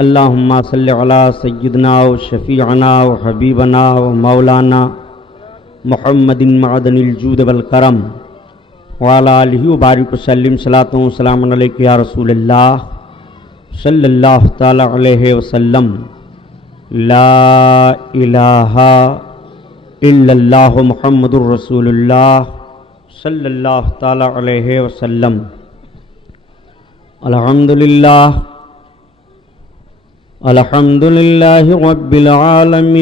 اللہم صلی علی سیدنا و شفیعنا و حبیبنا و مولانا محمد معدن الجود والکرم وعلی آلہ وبارک وسلم صلاۃ و سلام علیک یا رسول اللہ صلی اللہ تعالی علیہ وسلم۔ لا الہ الا اللہ محمد الرسول اللہ صلی اللہ تعالی علیہ وسلم۔ الحمدللہ الحمدللہ رب العالمین،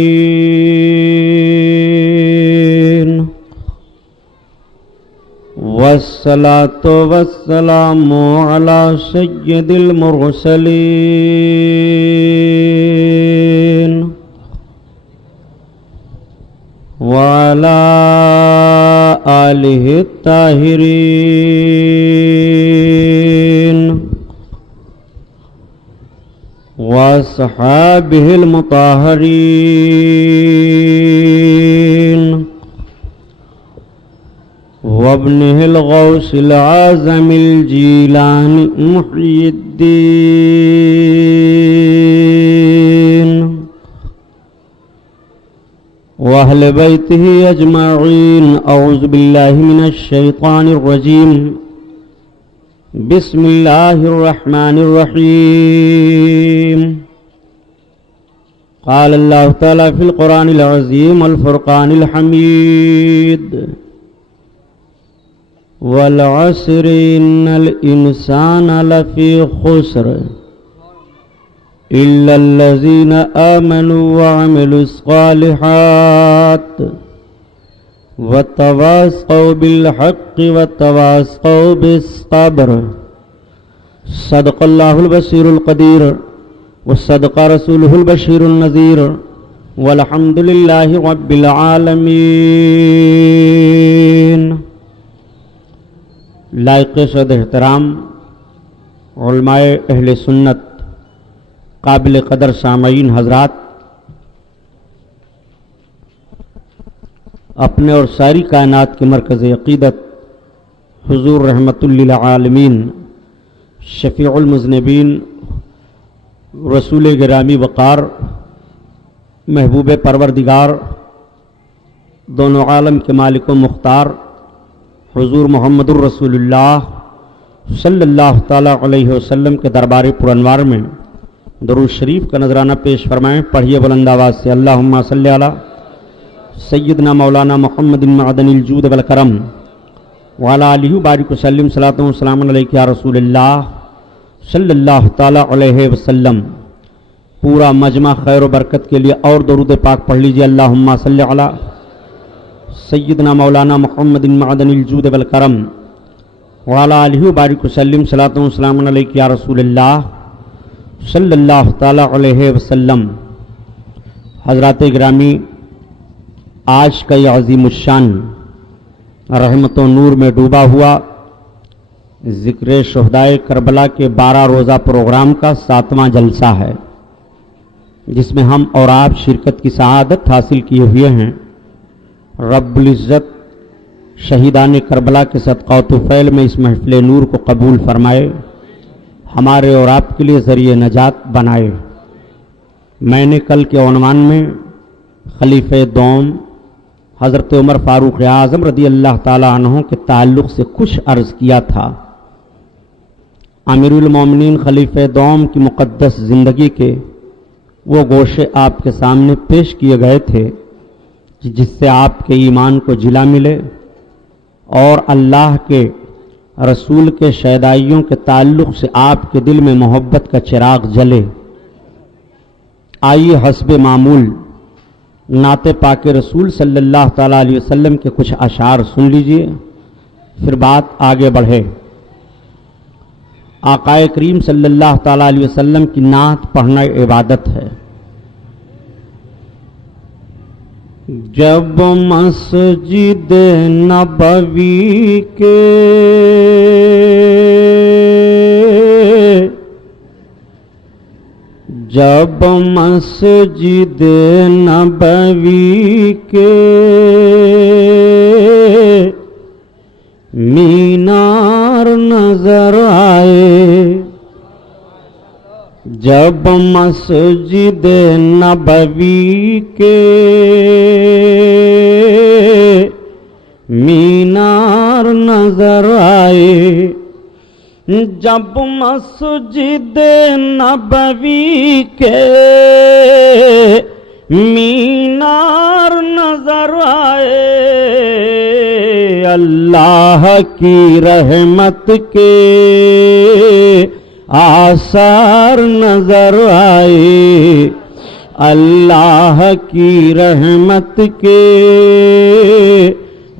والصلاة والسلام علی سید المرسلین وعلی آلہ الطاہرین واصحابہ المطہرین وابنہ الغوث العظم الجیلانی محی الدین واہل بیتہ اجمعین۔ اعوذ باللہ من الشیطان الرجیم، بسم اللہ الرحمن الرحیم۔ قال اللہ تعالی فی القرآن العظیم والفرقان الحمید، والعصر ان الانسان لفی خسر الا الذین آمنوا وعملوا الصالحات وتواصوا بالحق وتواصوا بالصبر۔ صدق اللہ البصیر القدیر وصدق رسولہ البشیر النذیر، والحمد للہ رب العالمین۔ لائق صد احترام علماء اہل سنت، قابل قدر سامعین حضرات، اپنے اور ساری کائنات کے مرکز عقیدت حضور رحمت للعالمین شفیع المذنبین رسول گرامی وقار محبوب پروردگار دونوں عالم کے مالک و مختار حضور محمد الرسول اللہ صلی اللہ تعالی علیہ وسلم کے دربار پرانوار میں درود شریف کا نذرانہ پیش فرمائیں۔ پڑھیے بلند آواز سے، اللہم صلی علی سیدنا مولانا محمد معدن الجود والکرم وعلی آلہ وبارک وسلم صلاۃ و سلام علیک یا رسول اللہ صلی اللہ تعالی علیہ وسلم۔ پورا مجمع خیر و برکت کے لیے اور درود پاک پڑھ لیجیے، اللہم صلی علی سیدنا مولانا محمد معدن الجود والکرم وعلی آلہ وبارک وسلم صلاۃ و سلام علیک یا رسول اللہ صلی اللہ تعالی علیہ وسلم۔ حضرات گرامی، آج کا یہ عظیم الشان رحمت و نور میں ڈوبا ہوا ذکر شہدائے کربلا کے 12 روزہ پروگرام کا 7واں جلسہ ہے، جس میں ہم اور آپ شرکت کی سعادت حاصل کیے ہوئے ہیں۔ رب العزت شہیدان کربلا کے صدقہ و طفیل میں اس محفل نور کو قبول فرمائے، ہمارے اور آپ کے لیے ذریعہ نجات بنائے۔ میں نے کل کے عنوان میں خلیفہ دوم حضرت عمر فاروق اعظم رضی اللہ تعالی عنہ کے تعلق سے کچھ عرض کیا تھا۔ امیر المومنین خلیفہ دوم کی مقدس زندگی کے وہ گوشے آپ کے سامنے پیش کیے گئے تھے جس سے آپ کے ایمان کو جلا ملے اور اللہ کے رسول کے شیدائیوں کے تعلق سے آپ کے دل میں محبت کا چراغ جلے۔ آئیے حسب معمول نعت پاک رسول صلی اللہ تعالیٰ علیہ وسلم کے کچھ اشعار سن لیجئے، پھر بات آگے بڑھے۔ آقا کریم صلی اللہ تعالیٰ علیہ وسلم کی نعت پڑھنا عبادت ہے۔ جب مسجد نبوی کے جب مسجد نبوی کے مینار نظر آئے، جب مسجد نبوی کے مینار نظر آئے، جب مسجد نبوی کے مینار نظر آئے، اللہ کی رحمت کے آثار نظر آئے، اللہ کی رحمت کے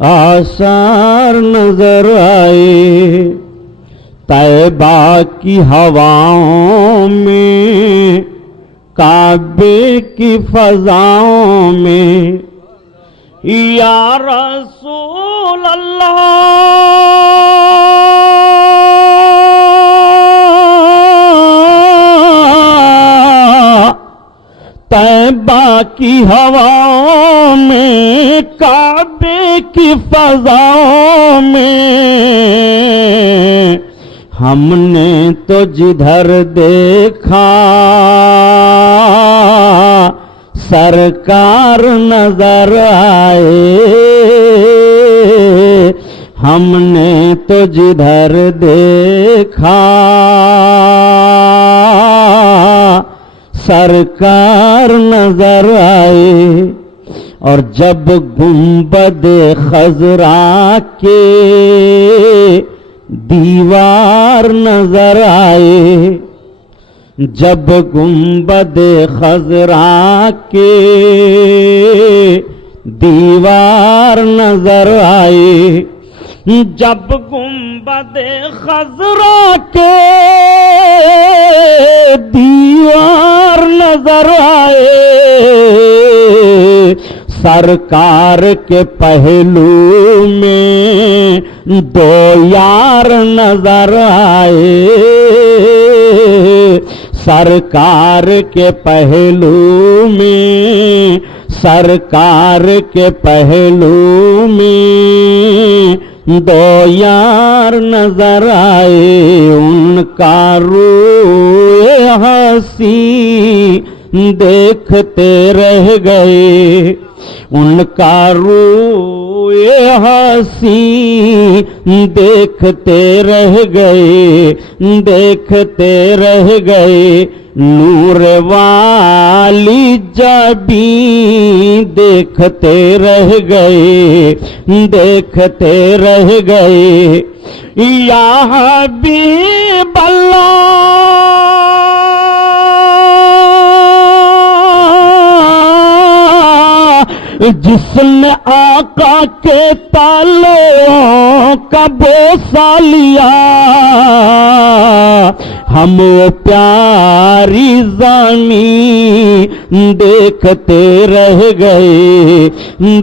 آثار نظر آئے، طیبہ کی ہواؤں میں، کعبے کی فضاؤں میں، یا رسول اللہ طیبہ کی ہواؤں میں، کعبے کی فضاؤں میں، ہم نے تو جدھر دیکھا سرکار نظر آئے، ہم نے تو جدھر دیکھا سرکار نظر آئے، اور جب گنبد خضرا کے دیوار نظر آئے، جب گنبد خضرا کے دیوار نظر آئے، جب گنبد خضرا کے دیوار نظر آئے، سرکار کے پہلو میں دو یار نظر آئے، سرکار کے پہلو میں، سرکار کے پہلو میں دو یار نظر آئے، ان کا روئے ہنسی دیکھتے رہ گئے، ان کا روئے ہنسی دیکھتے رہ گئے، دیکھتے رہ گئے، نور والی جبیں دیکھتے رہ گئے، دیکھتے رہ گئے، یا حبیب اللہ جس نے آقا کے تالوں کا بوسہ لیا، ہم وہ پیاری زمین دیکھتے رہ گئے،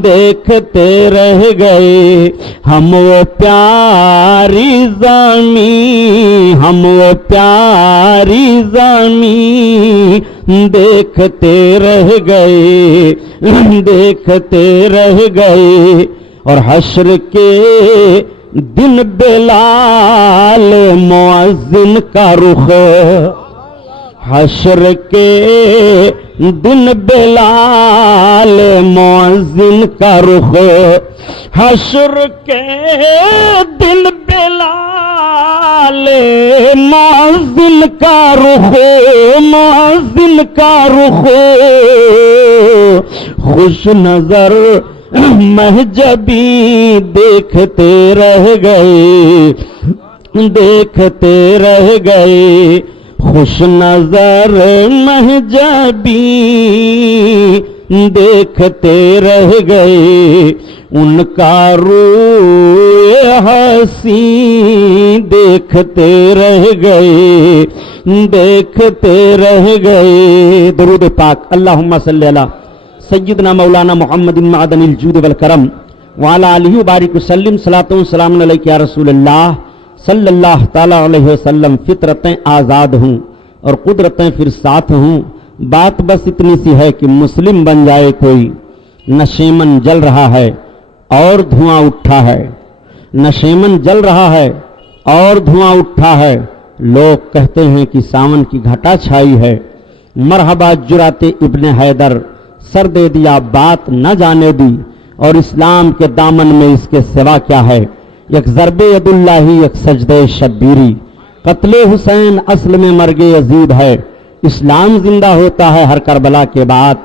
دیکھتے رہ گئے، ہم وہ پیاری زمین، ہم وہ پیاری زمین دیکھتے رہ گئے، دیکھتے رہ گئے، اور حشر کے دن بلال مؤذن کا رخ، حشر کے دن بلال مؤذن کا رخ، حشر کے دن بلال مؤذن کا رخ، مؤذن کا رخ، خوش نظر مہجبی دیکھتے رہ گئے، دیکھتے رہ گئے، خوش نظر مہجبی دیکھتے رہ گئے، ان کا روئے ہنسی دیکھتے رہ گئے، دیکھتے رہ گئے۔ درود پاک اللہم صلی اللہ سیدنا مولانا محمد معدن الجود والکرم وعلی آلہ وبارک وسلم، صلاۃ و سلام علیک یا رسول اللہ صلی اللہ تعالی علیہ وسلم۔ فطرتیں آزاد ہوں اور قدرتیں پھر ساتھ ہوں، بات بس اتنی سی ہے کہ مسلم بن جائے کوئی۔ نشیمن جل رہا ہے اور دھواں اٹھا ہے، نشیمن جل رہا ہے اور دھواں اٹھا ہے، لوگ کہتے ہیں کہ ساون کی گھٹا چھائی ہے، مرحبا جراتے ابن حیدر، سر دے دیا بات نہ جانے دی، اور اسلام کے دامن میں اس کے سوا کیا ہے؟ یک ضرب ید اللہ، یک سجدے شبیری، قتل حسین اصل میں مرگ یزید ہے، اسلام زندہ ہوتا ہے ہر کربلا کے بعد،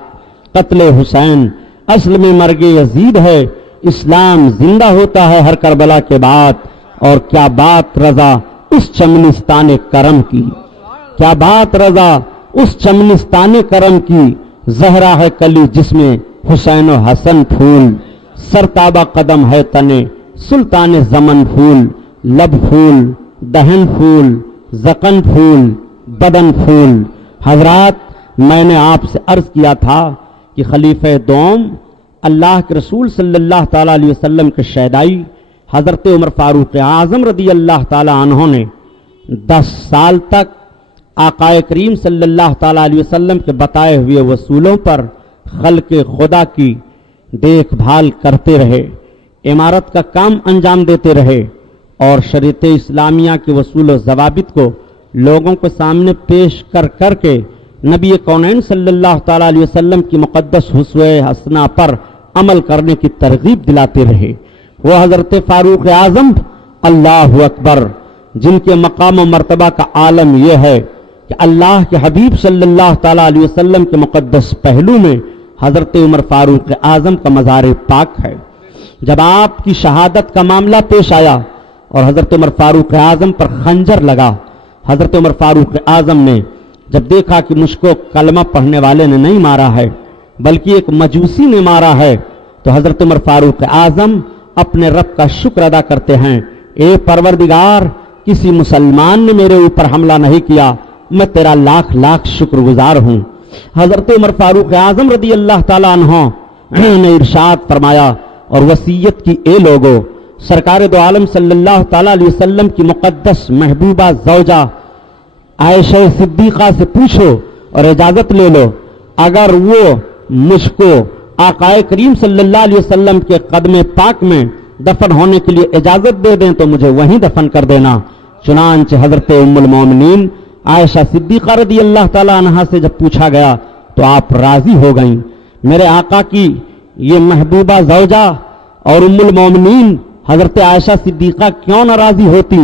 قتل حسین اصل میں مرگ یزید ہے، اسلام زندہ ہوتا ہے ہر کربلا کے بعد۔ اور کیا بات رضا اس چمنستان کرم کی، کیا بات رضا اس چمنستان کرم کی، زہرا ہے کلی جس میں حسین و حسن پھول، سرتابہ قدم ہے تنے سلطان زمن پھول، لب پھول، دہن پھول، زقن پھول، بدن پھول۔ حضرات، میں نے آپ سے عرض کیا تھا کہ خلیفہ دوم اللہ کے رسول صلی اللہ تعالیٰ علیہ وسلم کے شیدائی حضرت عمر فاروق اعظم رضی اللہ تعالیٰ عنہ نے 10 سال تک آقا کریم صلی اللہ تعالیٰ علیہ وسلم کے بتائے ہوئے وصولوں پر خلق خدا کی دیکھ بھال کرتے رہے، عمارت کا کام انجام دیتے رہے، اور شریعت اسلامیہ کے وصول و ضوابط کو لوگوں کے سامنے پیش کر کر کے نبی کونین صلی اللہ تعالیٰ علیہ وسلم کی مقدس حسوہ حسنہ پر عمل کرنے کی ترغیب دلاتے رہے۔ وہ حضرت فاروق اعظم اللہ اکبر، جن کے مقام و مرتبہ کا عالم یہ ہے کہ اللہ کے حبیب صلی اللہ تعالیٰ علیہ وسلم کے مقدس پہلو میں حضرت عمر فاروق اعظم کا مزار پاک ہے۔ جب آپ کی شہادت کا معاملہ پیش آیا اور حضرت عمر فاروق اعظم پر خنجر لگا، حضرت عمر فاروق اعظم نے جب دیکھا کہ مجھ کو کلمہ پڑھنے والے نے نہیں مارا ہے بلکہ ایک مجوسی نے مارا ہے، تو حضرت عمر فاروق اعظم اپنے رب کا شکر ادا کرتے ہیں، اے پروردگار، کسی مسلمان نے میرے اوپر حملہ نہیں کیا، میں تیرا لاکھ لاکھ شکر گزار ہوں۔ حضرت عمر فاروق اعظم رضی اللہ تعالیٰ عنہ نے ارشاد فرمایا اور وصیت کی، اے لوگو، سرکار دو عالم صلی اللہ تعالیٰ علیہ وسلم کی مقدس محبوبہ زوجہ عائشہ صدیقہ سے پوچھو اور اجازت لے لو، اگر وہ مجھ کو آقا کریم صلی اللہ علیہ وسلم کے قدم پاک میں دفن ہونے کے لیے اجازت دے دیں تو مجھے وہیں دفن کر دینا۔ چنانچہ حضرت ام المومنین عائشہ صدیقہ رضی اللہ تعالیٰ عنہا سے جب پوچھا گیا تو آپ راضی ہو گئیں۔ میرے آقا کی یہ محبوبہ زوجہ اور ام المومنین حضرت عائشہ صدیقہ کیوں ناراضی ہوتی؟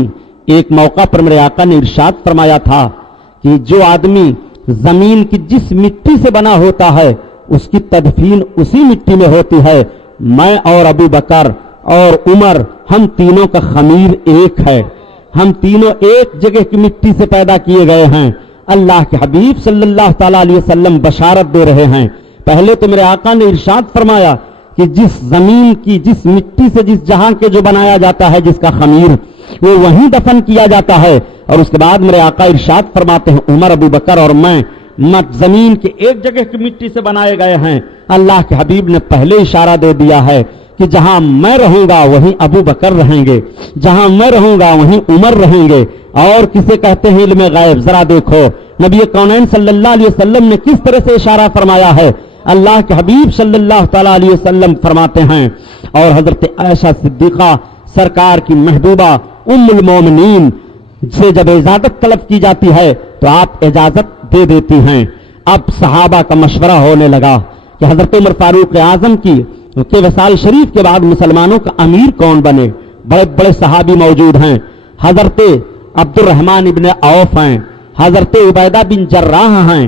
ایک موقع پر میرے آقا نے ارشاد فرمایا تھا کہ جو آدمی زمین کی جس مٹی سے بنا ہوتا ہے اس کی تدفین اسی مٹی میں ہوتی ہے، میں اور ابو بکر اور عمر ہم تینوں کا خمیر ایک ہے، ہم تینوں ایک جگہ کی مٹی سے پیدا کیے گئے ہیں۔ اللہ کے حبیب صلی اللہ تعالیٰ علیہ وسلم بشارت دے رہے ہیں۔ پہلے تو میرے آقا نے ارشاد فرمایا کہ جس زمین کی جس مٹی سے جس جہاں کے جو بنایا جاتا ہے جس کا خمیر، وہ وہیں دفن کیا جاتا ہے، اور اس کے بعد میرے آقا ارشاد فرماتے ہیں عمر، ابو بکر اور میں زمین کے ایک جگہ کی مٹی سے بنائے گئے ہیں۔ اللہ کے حبیب نے پہلے اشارہ دے دیا ہے کہ جہاں میں رہوں گا وہیں ابو بکر رہیں گے، جہاں میں رہوں گا وہیں عمر رہیں گے۔ اور کسے کہتے ہیں علم غیب؟ ذرا دیکھو نبی کونین صلی اللہ علیہ وسلم نے کس طرح سے اشارہ فرمایا ہے۔ اللہ کے حبیب صلی اللہ تعالیٰ علیہ وسلم فرماتے ہیں، اور حضرت عائشہ صدیقہ سرکار کی محبوبہ ام المومنین سے جب اجازت طلب کی جاتی ہے تو آپ اجازت دے دیتی ہیں۔ اب صحابہ کا مشورہ ہونے لگا کہ حضرت عمر فاروق اعظم کی کہ وصال شریف کے بعد مسلمانوں کا امیر کون بنے۔ بڑے بڑے صحابی موجود ہیں، حضرت عبد الرحمن ابن عوف ہیں، حضرت عبیدہ بن جراح ہیں،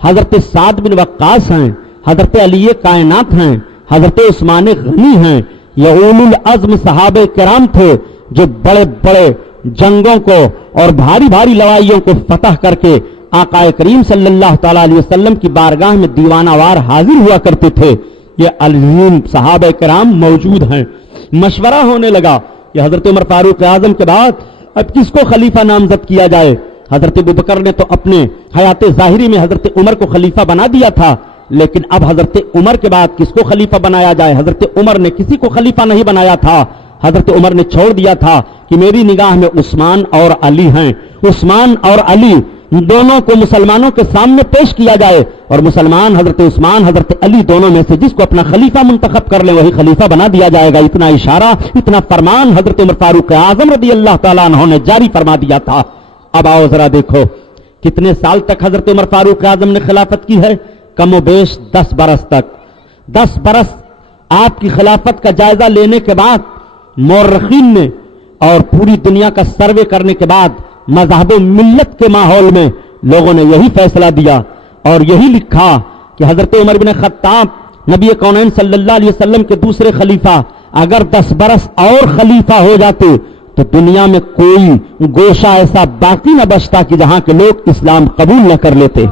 حضرت سعد بن وقاص ہیں، حضرت علی کائنات ہیں، حضرت عثمان غنی ہیں۔ یہ اولو العزم صحابہ کرام تھے جو بڑے بڑے جنگوں کو اور بھاری بھاری لڑائیوں کو فتح کر کے آقا کریم صلی اللہ تعالیٰ علیہ وسلم کی بارگاہ میں دیوانہ وار حاضر ہوا کرتے تھے۔ یہ عظیم صحابہ کرام موجود ہیں۔ مشورہ ہونے لگا کہ حضرت عمر فاروق اعظم کے بعد اب کس کو خلیفہ نامزد کیا جائے۔ حضرت ابو بکر نے تو اپنے حیات ظاہری میں حضرت عمر کو خلیفہ بنا دیا تھا، لیکن اب حضرت عمر کے بعد کس کو خلیفہ بنایا جائے؟ حضرت عمر نے کسی کو خلیفہ نہیں بنایا تھا۔ حضرت عمر نے چھوڑ دیا تھا کہ میری نگاہ میں عثمان اور علی ہیں، عثمان اور علی دونوں کو مسلمانوں کے سامنے پیش کیا جائے، اور مسلمان حضرت عثمان حضرت علی دونوں میں سے جس کو اپنا خلیفہ منتخب کر لیں وہی خلیفہ بنا دیا جائے گا۔ اتنا اشارہ، اتنا فرمان حضرت عمر فاروق اعظم رضی اللہ تعالیٰ عنہ نے جاری فرما دیا تھا۔ اب آؤ ذرا دیکھو کتنے سال تک حضرت عمر فاروق اعظم نے خلافت کی ہے؟ کم و بیش 10 برس تک. 10 برس آپ کی خلافت کا جائزہ لینے کے بعد مورخین نے اور پوری دنیا کا سروے کرنے کے بعد مذہب و ملت کے ماحول میں لوگوں نے یہی فیصلہ دیا اور یہی لکھا کہ حضرت عمر بن خطاب نبی کونین صلی اللہ علیہ وسلم کے دوسرے خلیفہ اگر 10 برس اور خلیفہ ہو جاتے تو دنیا میں کوئی گوشہ ایسا باقی نہ بچتا کہ جہاں کے لوگ اسلام قبول نہ کر لیتے.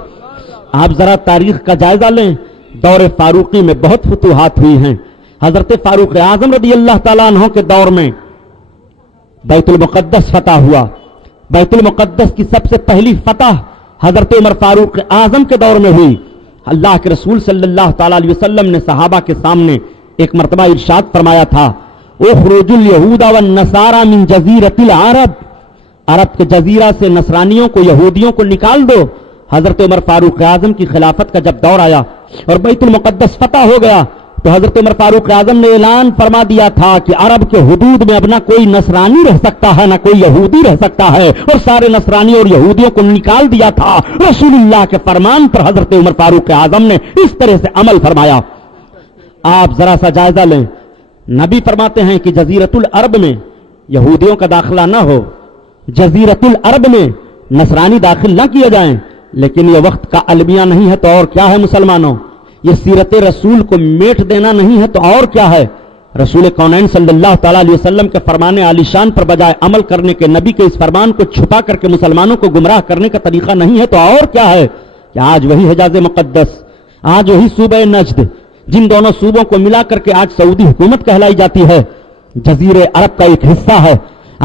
آپ ذرا تاریخ کا جائزہ لیں. دور فاروقی میں بہت فتوحات ہوئی ہیں. حضرت فاروق اعظم رضی اللہ تعالیٰ عنہ کے دور میں بیت المقدس فتح ہوا. بیت المقدس کی سب سے پہلی فتح حضرت عمر فاروق اعظم کے دور میں ہوئی. اللہ کے رسول صلی اللہ تعالیٰ علیہ وسلم نے صحابہ کے سامنے ایک مرتبہ ارشاد فرمایا تھا اخرج اليہود والنصارى من جزیرۃ العرب، عرب کے جزیرہ سے نصرانیوں کو یہودیوں کو نکال دو. حضرت عمر فاروق اعظم کی خلافت کا جب دور آیا اور بیت المقدس فتح ہو گیا تو حضرت عمر فاروق اعظم نے اعلان فرما دیا تھا کہ عرب کے حدود میں اب نہ کوئی نصرانی رہ سکتا ہے نہ کوئی یہودی رہ سکتا ہے، اور سارے نصرانیوں اور یہودیوں کو نکال دیا تھا. رسول اللہ کے فرمان پر حضرت عمر فاروق اعظم نے اس طرح سے عمل فرمایا. آپ ذرا سا جائزہ لیں. نبی فرماتے ہیں کہ جزیرۃ العرب میں یہودیوں کا داخلہ نہ ہو، جزیرۃ العرب میں نصرانی داخل نہ کیے جائیں. لیکن یہ وقت کا المیہ نہیں ہے تو اور کیا ہے مسلمانوں؟ یہ سیرت رسول کو میٹ دینا نہیں ہے تو اور کیا ہے؟ رسول کونین صلی اللہ تعالیٰ علیہ وسلم کے فرمان عالی شان پر بجائے عمل کرنے کے نبی کے اس فرمان کو چھپا کر کے مسلمانوں کو گمراہ کرنے کا طریقہ نہیں ہے تو اور کیا ہے؟ کہ آج وہی حجاز مقدس، آج وہی صوبہ نجد، جن دونوں صوبوں کو ملا کر کے آج سعودی حکومت کہلائی جاتی ہے، جزیرے عرب کا ایک حصہ ہے.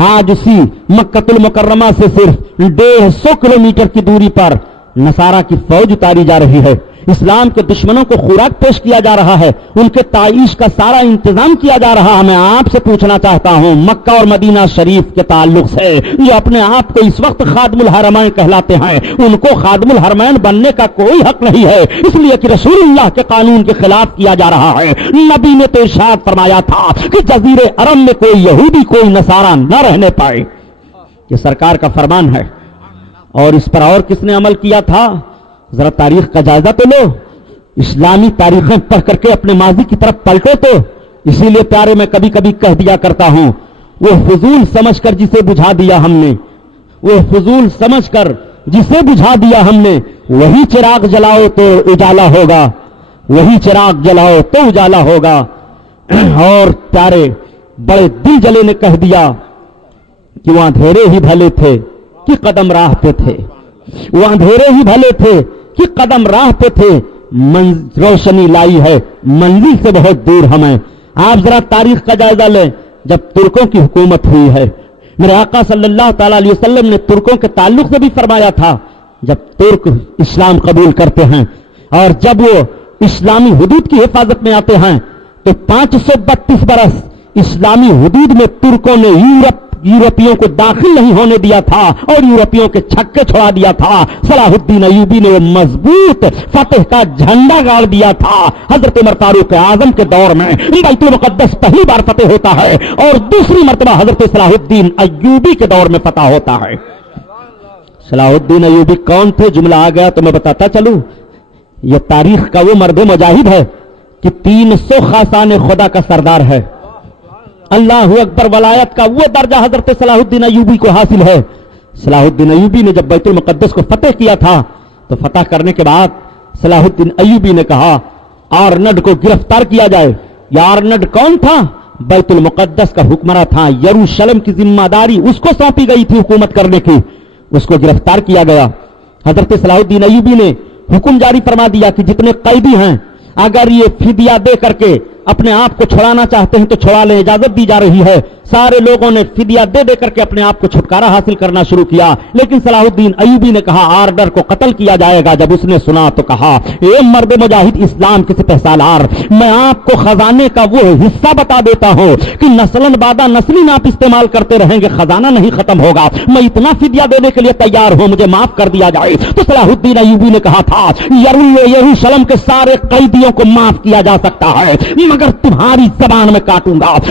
آج اسی مکہ المکرمہ سے صرف 150 کلومیٹر کی دوری پر نصارہ کی فوج اتاری جا رہی ہے. اسلام کے دشمنوں کو خوراک پیش کیا جا رہا ہے، ان کے تعیش کا سارا انتظام کیا جا رہا ہے. میں آپ سے پوچھنا چاہتا ہوں مکہ اور مدینہ شریف کے تعلق سے جو اپنے آپ کو اس وقت خادم الحرمین کہلاتے ہیں، ان کو خادم الحرمین بننے کا کوئی حق نہیں ہے، اس لیے کہ رسول اللہ کے قانون کے خلاف کیا جا رہا ہے. نبی نے تو ارشاد فرمایا تھا کہ جزیرے عرب میں کوئی یہودی کوئی نصارہ نہ رہنے پائے. یہ سرکار کا فرمان ہے. اور اس پر اور کس نے عمل کیا تھا؟ ذرا تاریخ کا جائزہ تو لو. اسلامی تاریخیں پڑھ کر کے اپنے ماضی کی طرف پلٹو تو. اسی لیے پیارے میں کبھی کبھی کہہ دیا کرتا ہوں وہ فضول سمجھ کر جسے بجھا دیا ہم نے، وہ فضول سمجھ کر جسے بجھا دیا ہم نے، وہی چراغ جلاؤ تو اجالا ہوگا، وہی چراغ جلاؤ تو اجالا ہوگا. اور پیارے بڑے دل جلے نے کہہ دیا کہ وہ اندھیرے ہی بھلے تھے کہ قدم راہ پہ تھے، وہ اندھیرے ہی بھلے تھے کہ قدم راہ پہ تھے، روشنی لائی ہے منزل سے بہت دور ہمیں. آپ ذرا تاریخ کا جائزہ لیں. جب ترکوں کی حکومت ہوئی ہے، میرے آقا صلی اللہ تعالی علیہ وسلم نے ترکوں کے تعلق سے بھی فرمایا تھا جب ترک اسلام قبول کرتے ہیں اور جب وہ اسلامی حدود کی حفاظت میں آتے ہیں تو 532 برس اسلامی حدود میں ترکوں نے یورپیوں کو داخل نہیں ہونے دیا تھا اور یورپیوں کے چھکے چھوڑا دیا تھا. صلاح الدین ایوبی نے وہ مضبوط فتح کا جھنڈا گاڑ دیا تھا. حضرت عمر فاروق اعظم کے دور میں بیت المقدس پہلی بار فتح ہوتا ہے اور دوسری مرتبہ حضرت صلاح الدین ایوبی کے دور میں فتح ہوتا ہے. صلاح الدین ایوبی کون تھے؟ جملہ آ گیا تو میں بتاتا چلوں. یہ تاریخ کا وہ مرد مجاہد ہے کہ 300 خاصان خدا کا سردار ہے. اللہ اکبر. ولایت کا وہ درجہ حضرت صلاح الدین ایوبی کو حاصل ہے. صلاح الدین ایوبی نے جب بیت المقدس کو فتح کیا تھا تو فتح کرنے کے بعد صلاح الدین ایوبی نے کہا آرنڈ کو گرفتار کیا جائے. یہ آرنڈ کون تھا؟ بیت المقدس کا حکمراں تھا. یروشلم کی ذمہ داری اس کو سونپی گئی تھی حکومت کرنے کی. اس کو گرفتار کیا گیا. حضرت صلاح الدین ایوبی نے حکم جاری فرما دیا کہ جتنے قیدی ہیں اگر یہ فدیہ دے کر کے اپنے آپ کو چھڑانا چاہتے ہیں تو چھڑا لیں، اجازت دی جا رہی ہے. سارے لوگوں نے فدیہ دے دے کر کے اپنے آپ کو چھٹکارا حاصل کرنا شروع کیا. لیکن صلاح الدین ایوبی نے کہا آرڈر کو قتل کیا جائے گا. جب اس نے سنا تو کہا اے مرد مجاہد اسلام کے سپہ سالار، میں آپ کو خزانے کا وہ حصہ بتا دیتا ہوں کہ نسلاً بعد نسلین آپ استعمال کرتے رہیں گے، خزانہ نہیں ختم ہوگا. میں اتنا فدیہ دینے کے لیے تیار ہوں، مجھے معاف کر دیا جائے. تو صلاح الدین ایوبی نے کہا تھا یروشلم کے سارے قیدیوں کو معاف کیا جا سکتا ہے مگر تمہاری زبان میں کاٹوں گا،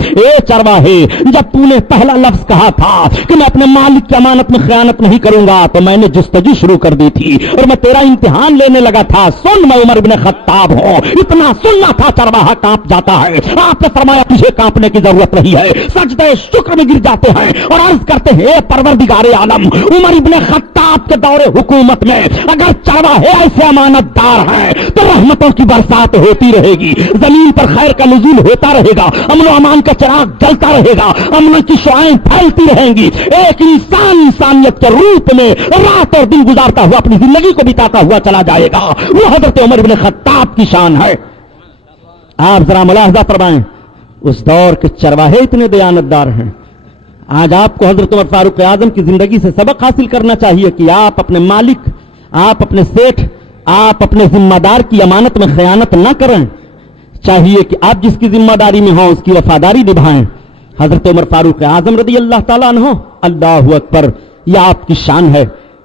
اے چرواہے, جب تو نے پہلا لفظ کہا تھا کہ میں اپنے مالک کی امانت میں خیانت نہیں کروں گا تو میں نے جستجو شروع کر دی تھی اور میں تیرا امتحان لینے لگا تھا. سن, میں عمر بن خطاب ہوں, اتنا سننا تھا چرواہا کانپ جاتا ہے. آپ نے فرمایا تجھے کانپنے کی ضرورت نہیں ہے, سجدے شکر میں گر جاتے ہیں اور عرض کرتے ہیں پروردگار عالم, عمر بن خطاب کے دور حکومت میں اگر چرواہے ایسے امانت دار ہیں تو رحمتوں کی برسات ہوتی رہے گی, زمین پر خیر کا نزول ہوتا رہے گا, امن و امان کا چراغ جلتا رہے گا, امن کی شعائیں پھیلتی رہیں گی. ایک انسان انسانیت کے روپ میں رات اور دن گزارتا ہوا اپنی زندگی کو بتاتا ہوا چلا جائے گا. وہ حضرت عمر بن خطاب کی شان ہے. آپ ذرا ملاحظہ فرمائیں, اس دور کے چرواہے اتنے دیانتدار ہیں. آج آپ کو حضرت عمر فاروق اعظم کی زندگی سے سبق حاصل کرنا چاہیے کہ آپ اپنے مالک, آپ اپنے سیٹھ, آپ اپنے ذمہ دار کی امانت میں خیانت نہ کریں. چاہیے کہ آپ جس کی ذمہ داری میں ہوں اس کی وفاداری نبھائیں. حضرت عمر فاروق اعظم رضی اللہ تعالیٰ عنہ, اللہ اکبر, یہ آپ کی شان ہے.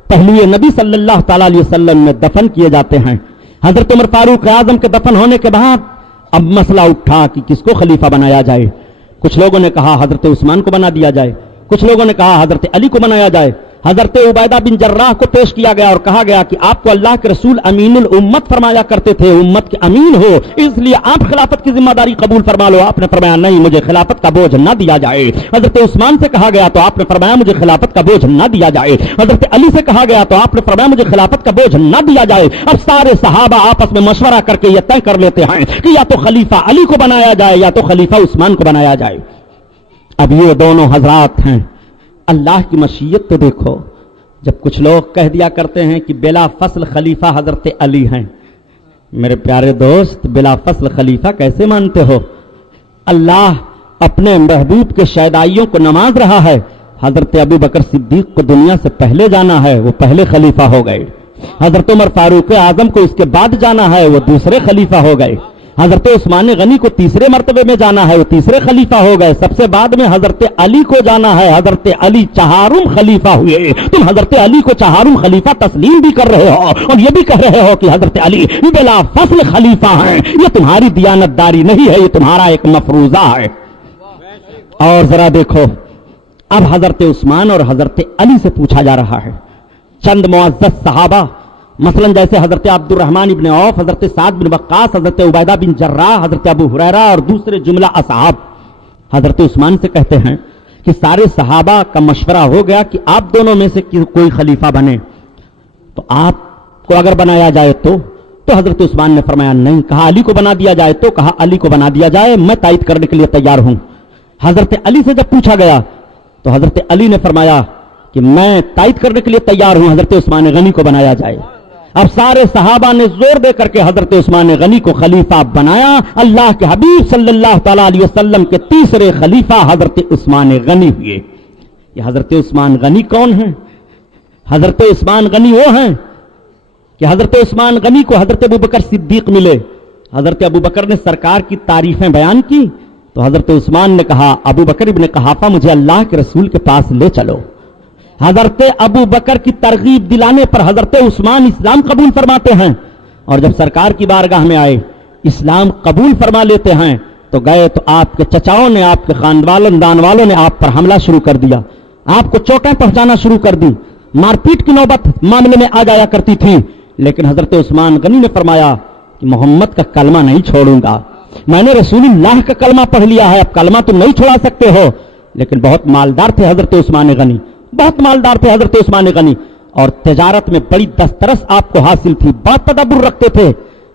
پہلوئے نبی صلی اللہ تعالیٰ علیہ وسلم میں دفن کیے جاتے ہیں. حضرت عمر فاروق اعظم کے دفن ہونے کے بعد اب مسئلہ اٹھا کہ کس کو خلیفہ بنایا جائے. کچھ لوگوں نے کہا حضرت عثمان کو بنا دیا جائے, کچھ لوگوں نے کہا حضرت علی کو بنایا جائے. حضرت عبیدہ بن جراح کو پیش کیا گیا اور کہا گیا کہ آپ کو اللہ کے رسول امین الامت فرمایا کرتے تھے, امت کے امین ہو, اس لیے آپ خلافت کی ذمہ داری قبول فرما لو. آپ نے فرمایا نہیں, مجھے خلافت کا بوجھ نہ دیا جائے. حضرت عثمان سے کہا گیا تو آپ نے فرمایا مجھے خلافت کا بوجھ نہ دیا جائے. حضرت علی سے کہا گیا تو آپ نے فرمایا مجھے خلافت کا بوجھ نہ دیا جائے. اب سارے صحابہ آپس میں مشورہ کر کے یہ طے کر لیتے ہیں کہ یا تو خلیفہ علی کو بنایا جائے یا تو خلیفہ عثمان کو بنایا جائے. اب یہ دونوں حضرات ہیں. اللہ کی مشیت تو دیکھو, جب کچھ لوگ کہہ دیا کرتے ہیں کہ بلا فصل خلیفہ حضرت علی ہیں. میرے پیارے دوست, بلا فصل خلیفہ کیسے مانتے ہو؟ اللہ اپنے محبوب کے شیدائیوں کو نواز رہا ہے. حضرت ابو بکر صدیق کو دنیا سے پہلے جانا ہے, وہ پہلے خلیفہ ہو گئے. حضرت عمر فاروق اعظم کو اس کے بعد جانا ہے, وہ دوسرے خلیفہ ہو گئے. حضرت عثمان غنی کو تیسرے مرتبے میں جانا ہے, وہ تیسرے خلیفہ ہو گئے. سب سے بعد میں حضرت علی کو جانا ہے, حضرت علی چہارم خلیفہ ہوئے. تم حضرت علی کو چہارم خلیفہ تسلیم بھی کر رہے ہو اور یہ بھی کہہ رہے ہو کہ حضرت علی بلا فصل خلیفہ ہیں. یہ تمہاری دیانتداری نہیں ہے, یہ تمہارا ایک مفروضہ ہے. اور ذرا دیکھو, اب حضرت عثمان اور حضرت علی سے پوچھا جا رہا ہے. چند معزز صحابہ مثلا جیسے حضرت عبد الرحمن ابن عوف, حضرت سعد بن وقاص, حضرت عبیدہ بن جراح, حضرت ابو ہریرہ اور دوسرے جملہ اصحاب حضرت عثمان سے کہتے ہیں کہ سارے صحابہ کا مشورہ ہو گیا کہ آپ دونوں میں سے کوئی خلیفہ بنے, تو آپ کو اگر بنایا جائے تو حضرت عثمان نے فرمایا نہیں. کہا علی کو بنا دیا جائے تو کہا علی کو بنا دیا جائے, میں تائید کرنے کے لیے تیار ہوں. حضرت علی سے جب پوچھا گیا تو حضرت علی نے فرمایا کہ میں تائید کرنے کے لیے تیار ہوں, حضرت عثمان غنی کو بنایا جائے. اب سارے صحابہ نے زور دے کر کے حضرت عثمان غنی کو خلیفہ بنایا. اللہ کے حبیب صلی اللہ تعالی علیہ وسلم کے تیسرے خلیفہ حضرت عثمان غنی ہوئے. یہ حضرت عثمان غنی کون ہیں؟ حضرت عثمان غنی وہ ہیں کہ حضرت عثمان غنی کو حضرت ابو بکر صدیق ملے. حضرت ابو بکر نے سرکار کی تعریفیں بیان کی تو حضرت عثمان نے کہا ابو بکر ابن قحافہ مجھے اللہ کے رسول کے پاس لے چلو. حضرت ابو بکر کی ترغیب دلانے پر حضرت عثمان اسلام قبول فرماتے ہیں, اور جب سرکار کی بارگاہ میں آئے اسلام قبول فرما لیتے ہیں تو گئے تو آپ کے چچاؤں نے, آپ کے خاندان والوں نے آپ پر حملہ شروع کر دیا, آپ کو چوٹیں پہنچانا شروع کر دی. مار پیٹ کی نوبت معاملے میں آ جایا کرتی تھی, لیکن حضرت عثمان غنی نے فرمایا کہ محمد کا کلمہ نہیں چھوڑوں گا. میں نے رسول اللہ کا کلمہ پڑھ لیا ہے, اب کلمہ تم نہیں چھوڑا سکتے ہو. لیکن بہت مالدار تھے حضرت عثمان غنی, بہت مالدار تھے حضرت عثمان غنی, اور تجارت میں بڑی دسترس آپ کو حاصل تھی, بہت تدبر رکھتے تھے.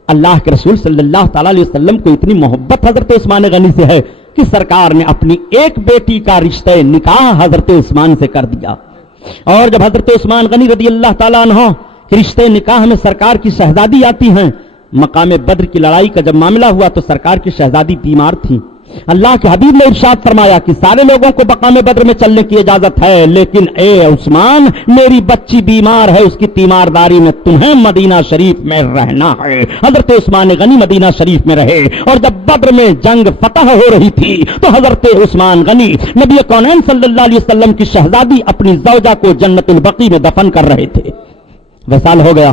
اللہ کے رسول صلی اللہ تعالی علیہ وسلم کو اتنی محبت حضرت عثمان غنی سے ہے کہ سرکار نے اپنی ایک بیٹی کا رشتہ نکاح حضرت عثمان سے کر دیا. اور جب حضرت عثمان غنی رضی اللہ تعالیٰ عنہ کے رشتے نکاح میں سرکار کی شہزادی آتی ہیں, مقام بدر کی لڑائی کا جب معاملہ ہوا تو سرکار کی شہزادی بیمار تھی. اللہ کے حبیب نے ارشاد فرمایا کہ سارے لوگوں کو مقام بدر میں چلنے کی اجازت ہے, لیکن اے عثمان میری بچی بیمار ہے, اس کی تیمارداری میں تمہیں مدینہ شریف میں رہنا ہے. حضرت عثمان غنی مدینہ شریف میں رہے, اور جب بدر میں جنگ فتح ہو رہی تھی تو حضرت عثمان غنی نبی کونین صلی اللہ علیہ وسلم کی شہزادی اپنی زوجہ کو جنت البقیع میں دفن کر رہے تھے. وصال ہو گیا,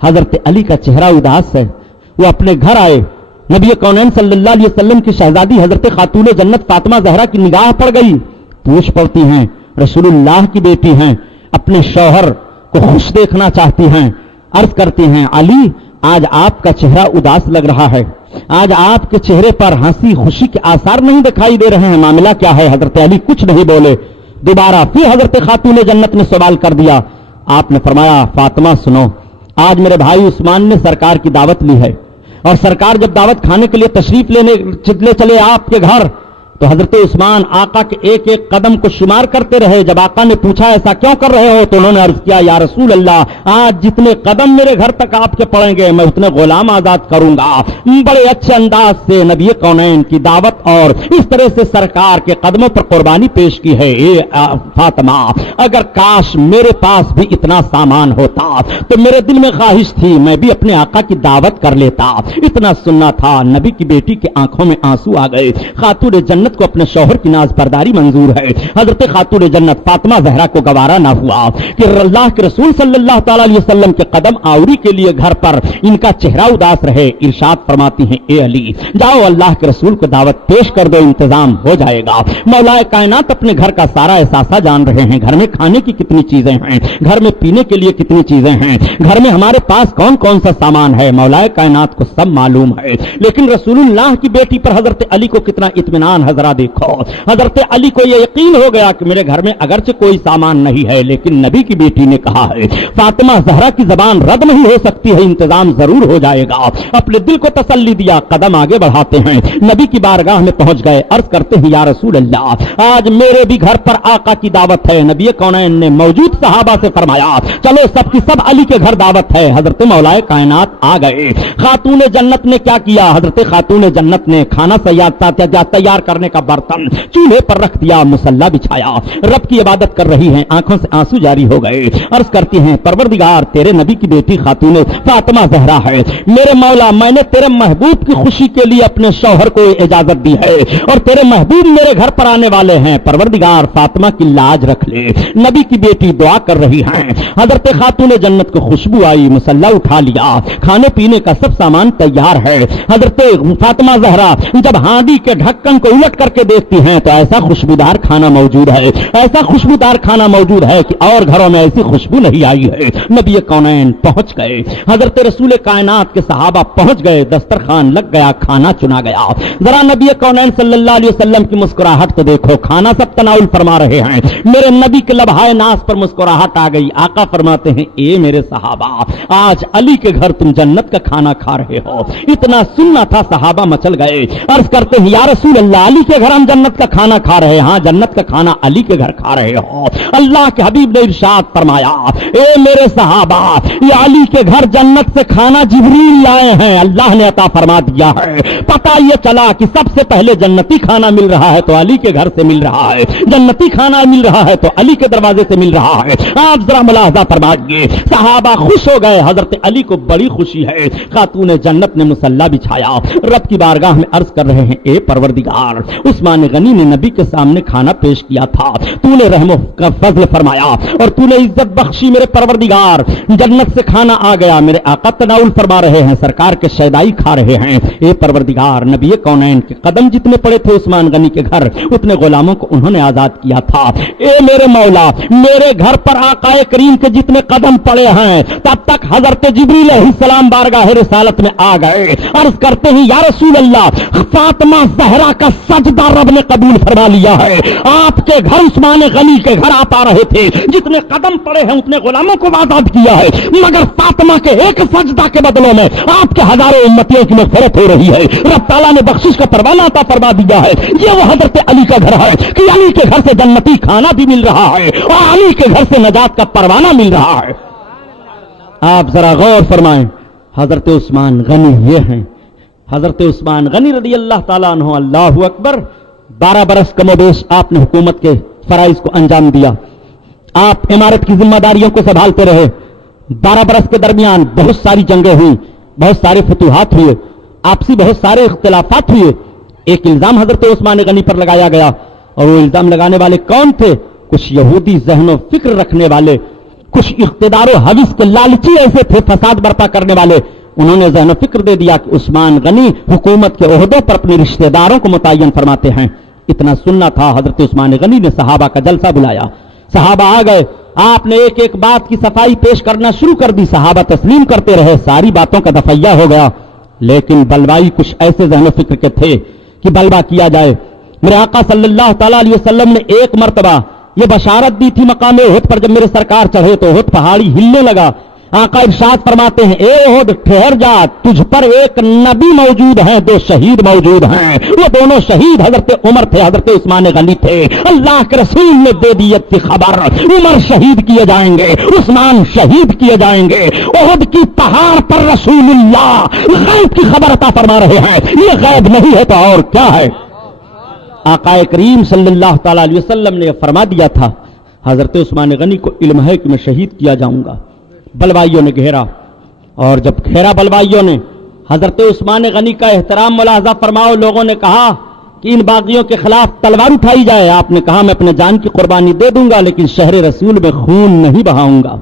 حضرت علی کا چہرہ اداس ہے. وہ اپنے گھر آئے. نبی کونین صلی اللہ علیہ وسلم کی شہزادی حضرت خاتون جنت فاطمہ زہرا کی نگاہ پڑ گئی. پوچھ پڑتی ہیں رسول اللہ کی بیٹی ہیں, اپنے شوہر کو خوش دیکھنا چاہتی ہیں. عرض کرتی ہیں علی آج آپ کا چہرہ اداس لگ رہا ہے, آج آپ کے چہرے پر ہنسی خوشی کے آثار نہیں دکھائی دے رہے ہیں, معاملہ کیا ہے؟ حضرت علی کچھ نہیں بولے. دوبارہ پھر حضرت خاتون جنت نے سوال کر دیا. آپ نے فرمایا فاطمہ سنو, آج میرے بھائی عثمان نے سرکار کی دعوت لی ہے, اور سرکار جب دعوت کھانے کے لیے تشریف لے چلے آپ کے گھر تو حضرت عثمان آقا کے ایک ایک قدم کو شمار کرتے رہے. جب آقا نے پوچھا ایسا کیوں کر رہے ہو تو انہوں نے عرض کیا یا رسول اللہ آج جتنے قدم میرے گھر تک آپ کے پڑیں گے میں اتنے غلام آزاد کروں گا. بڑے اچھے انداز سے نبی کونین کی دعوت اور اس طرح سے سرکار کے قدموں پر قربانی پیش کی ہے. اے فاطمہ اگر کاش میرے پاس بھی اتنا سامان ہوتا تو میرے دل میں خواہش تھی میں بھی اپنے آقا کی دعوت کر لیتا. اتنا سننا تھا. نبی کی بیٹی کے آنکھوں میں آنسو آ گئے. خاتون جنت کو اپنے شوہر کی ناز برداری منظور ہے. حضرت خاتون جنت فاطمہ زہرا کو گوارا نہ ہوا کہ اللہ کے رسول صلی اللہ تعالی علیہ وسلم کے قدم آوری کے لیے گھر پر ان کا چہرہ اداس رہے. ارشاد فرماتی ہیں اے علی جاؤ اللہ کے رسول کو دعوت پیش کر دو, انتظام ہو جائے گا. مولا کائنات اپنے گھر کا سارا احساسہ جان رہے ہیں. گھر میں کھانے کی کتنی چیزیں ہیں, گھر میں پینے کے لیے کتنی چیزیں ہیں, گھر میں ہمارے پاس کون کون سا سامان ہے, مولا کائنات کو سب معلوم ہے. لیکن رسول اللہ کی بیٹی پر حضرت علی کو کتنا اطمینان. حضرت دیکھو حضرت علی کو یہ یقین ہو گیا کہ میرے گھر میں اگرچہ کوئی سامان نہیں ہے لیکن نبی کی بیٹی نے کہا ہے فاطمہ زہرا کی زبان رد نہیں ہو سکتی ہے, انتظام ضرور ہو جائے گا. اپنے دل کو تسلی دیا, قدم آگے بڑھاتے ہیں. نبی کی بارگاہ میں پہنچ گئے. عرض کرتے ہیں یا رسول اللہ آج میرے بھی گھر پر آقا کی دعوت ہے. نبی کونین نے موجود صحابہ سے فرمایا چلو سب کی سب علی کے گھر دعوت ہے. حضرت مولا کائنات آ گئے. خاتون جنت نے کیا کیا؟ حضرت خاتون جنت نے کھانا تیار کرنے کا برتن چولہے پر رکھ دیا, مصلی بچھایا, رب کی عبادت کر رہی ہیں, آنکھوں سے آنسو جاری ہو گئے. عرض کرتی ہیں پروردگار تیرے نبی کی بیٹی خاتون فاطمہ زہرا ہے. میرے مولا میں نے تیرے محبوب کی خوشی کے لیے اپنے شوہر کو اجازت دی ہے اور تیرے محبوب میرے گھر پر آنے والے ہیں. پروردگار فاطمہ کی لاج رکھ لے. نبی کی بیٹی دعا کر رہی ہیں. حضرت خاتون جنت کو خوشبو آئی, مصلی اٹھا لیا, کھانے پینے کا سب سامان تیار ہے. حضرت فاطمہ زہرا جب ہانڈی کے ڈھکن کو الٹ کر کے دیکھتی ہیں تو ایسا خوشبودار کھانا موجود ہے, ایسا خوشبودار کھانا موجود ہے کہ اور گھروں میں ایسی خوشبو نہیں آئی ہے. نبی کونین پہنچ گئے. حضرت رسول کائنات کے صحابہ پہنچ گئے. دسترخوان لگ گیا, کھانا چنا گیا. ذرا نبی کونین صلی اللہ علیہ وسلم کی مسکراہٹ تو دیکھو, کھانا سب تناول فرما رہے ہیں. میرے نبی کے لبہائے ناز پر مسکراہٹ آ گئی. آقا فرماتے ہیں اے میرے صحابہ آج علی کے گھر تم جنت کا کھانا کھا رہے ہو. اتنا سننا تھا, صحابہ مچل گئے. عرض کرتے ہیں یا رسول اللہ علی کے گھر ہم جنت کا کھانا کھا رہے ہیں. ہاں جنت کا کھانا علی کے گھر کھا رہے ہو. اللہ کے حبیب نے ارشاد فرمایا اے میرے صحابہ یہ علی کے گھر جنت سے کھانا جبریل لائے ہیں, اللہ نے عطا فرما دیا ہے. پتہ یہ چلا کہ سب سے پہلے جنتی کھانا مل رہا ہے تو علی کے گھر سے مل رہا ہے, جنتی کھانا مل رہا ہے تو علی کے دروازے سے مل رہا ہے. آپ ذرا ملاحظہ فرمائیے, صحابہ خوش ہو گئے. حضرت علی کو بڑی خوشی ہے. خاتون جنت نے مصلی بچھایا, رب کی بارگاہ میں عرض کر رہے ہیں اے پروردگار عثمان غنی نے نبی کے سامنے کھانا پیش کیا تھا, تو نے رحم کا فضل فرمایا اور تو نے عزت بخشی. میرے پروردگار جنت سے کھانا آ گیا, میرے آقا تناول فرما رہے ہیں, سرکار کے شیدائی کھا رہے ہیں. اے پروردگار نبی کونین کے قدم جتنے پڑے تھے عثمان غنی کے گھر اتنے غلاموں کو انہوں نے آزاد کیا تھا. اے میرے مولا میرے گھر پر آقا کریم کے جتنے قدم پڑے ہیں تب تک حضرت جبریل علیہ السلام بارگاہ رسالت میں آ گئے. عرض کرتے ہیں یا رسول اللہ فاطمہ زہرا کا سجدہ رب نے قبول فرما لیا ہے. آپ کے گھر عثمان غنی کے گھر آپ آ رہے تھے, جتنے قدم پڑے ہیں اتنے غلاموں کو آزاد کیا ہے, مگر فاطمہ کے ایک سجدہ کے بدلوں میں آپ کے ہزاروں امتیوں کی مغفرت ہو رہی ہے. رب تعالیٰ نے بخشش کا پروانہ عطا فرما دیا ہے. یہ وہ حضرت علی کا گھر ہے کہ علی کے گھر سے جنتی کھانا بھی مل رہا ہے اور علی کے گھر سے نجات کا پروانہ مل رہا ہے. آپ ذرا غور فرمائیں, حضرت عثمان غنی یہ ہیں. حضرت عثمان غنی رضی اللہ تعالیٰ عنہ, اللہ اکبر, 12 برس کم و بیش آپ نے حکومت کے فرائض کو انجام دیا. آپ عمارت کی ذمہ داریوں کو سنبھالتے رہے. 12 برس کے درمیان بہت ساری جنگیں ہوئی, بہت سارے فتوحات ہوئے, آپسی بہت سارے اختلافات ہوئے. ایک الزام حضرت عثمان غنی پر لگایا گیا اور وہ الزام لگانے والے کون تھے؟ کچھ یہودی ذہن و فکر رکھنے والے کچھ اقتدار و حوث کے لالچی ایسے تھے فساد برپا کرنے والے، انہوں نے ذہن و فکر دے دیا کہ عثمان غنی حکومت کے عہدوں پر اپنے رشتہ داروں کو متعین فرماتے ہیں۔ اتنا سننا تھا، حضرت عثمان غنی نے صحابہ کا جلسہ بلایا، صحابہ آ گئے، آپ نے ایک ایک بات کی صفائی پیش کرنا شروع کر دی، صحابہ تسلیم کرتے رہے، ساری باتوں کا دفعہ ہو گیا۔ لیکن بلوائی کچھ ایسے ذہن و فکر کے تھے کہ بلوا کیا جائے۔ میرے آقا صلی اللہ تعالیٰ علیہ وسلم نے ایک مرتبہ یہ بشارت دی تھی مقام احد پر، جب میرے سرکار چڑھے تو احد پہاڑی ہلنے لگا۔ آقا ارشاد فرماتے ہیں، اے احد ٹھہر جا، تجھ پر ایک نبی موجود ہے، دو شہید موجود ہیں، وہ دونوں شہید حضرت عمر تھے، حضرت عثمان غنی تھے۔ اللہ کے رسول نے دے دی تھی خبر، عمر شہید کیے جائیں گے، عثمان شہید کیے جائیں گے۔ احد کی پہاڑ پر رسول اللہ غیب کی خبر عطا فرما رہے ہیں، یہ غیب نہیں ہے تو اور کیا ہے؟ آقا کریم صلی اللہ تعالی علیہ وسلم نے فرما دیا تھا، حضرت عثمان غنی کو علم ہے کہ میں شہید کیا جاؤں گا۔ بلوائیوں نے گھیرا، اور جب گھیرا بلوائیوں نے، حضرت عثمان غنی کا احترام ملاحظہ فرماؤ، لوگوں نے کہا کہ ان باغیوں کے خلاف تلوار اٹھائی جائے، آپ نے کہا میں اپنے جان کی قربانی دے دوں گا لیکن شہر رسول میں خون نہیں بہاؤں گا،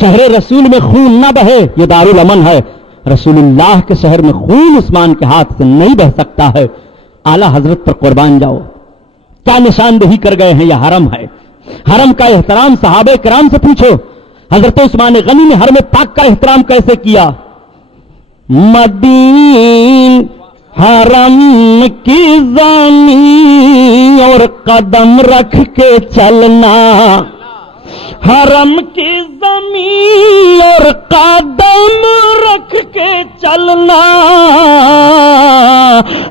شہر رسول میں خون نہ بہے، یہ دارالامن ہے، رسول اللہ کے شہر میں خون عثمان کے ہاتھ سے نہیں بہ سکتا ہے، اعلی حضرت پر قربان جاؤ۔ کیا نشاندہی کر گئے ہیں، یہ حرم ہے، حرم کا احترام صحابہ کرام سے پوچھو، حضرت عثمان غنی نے حرم پاک کا احترام کیسے کیا؟ مدین حرم کی زمین اور قدم رکھ کے چلنا، حرم کی زمین اور قدم رکھ کے چلنا،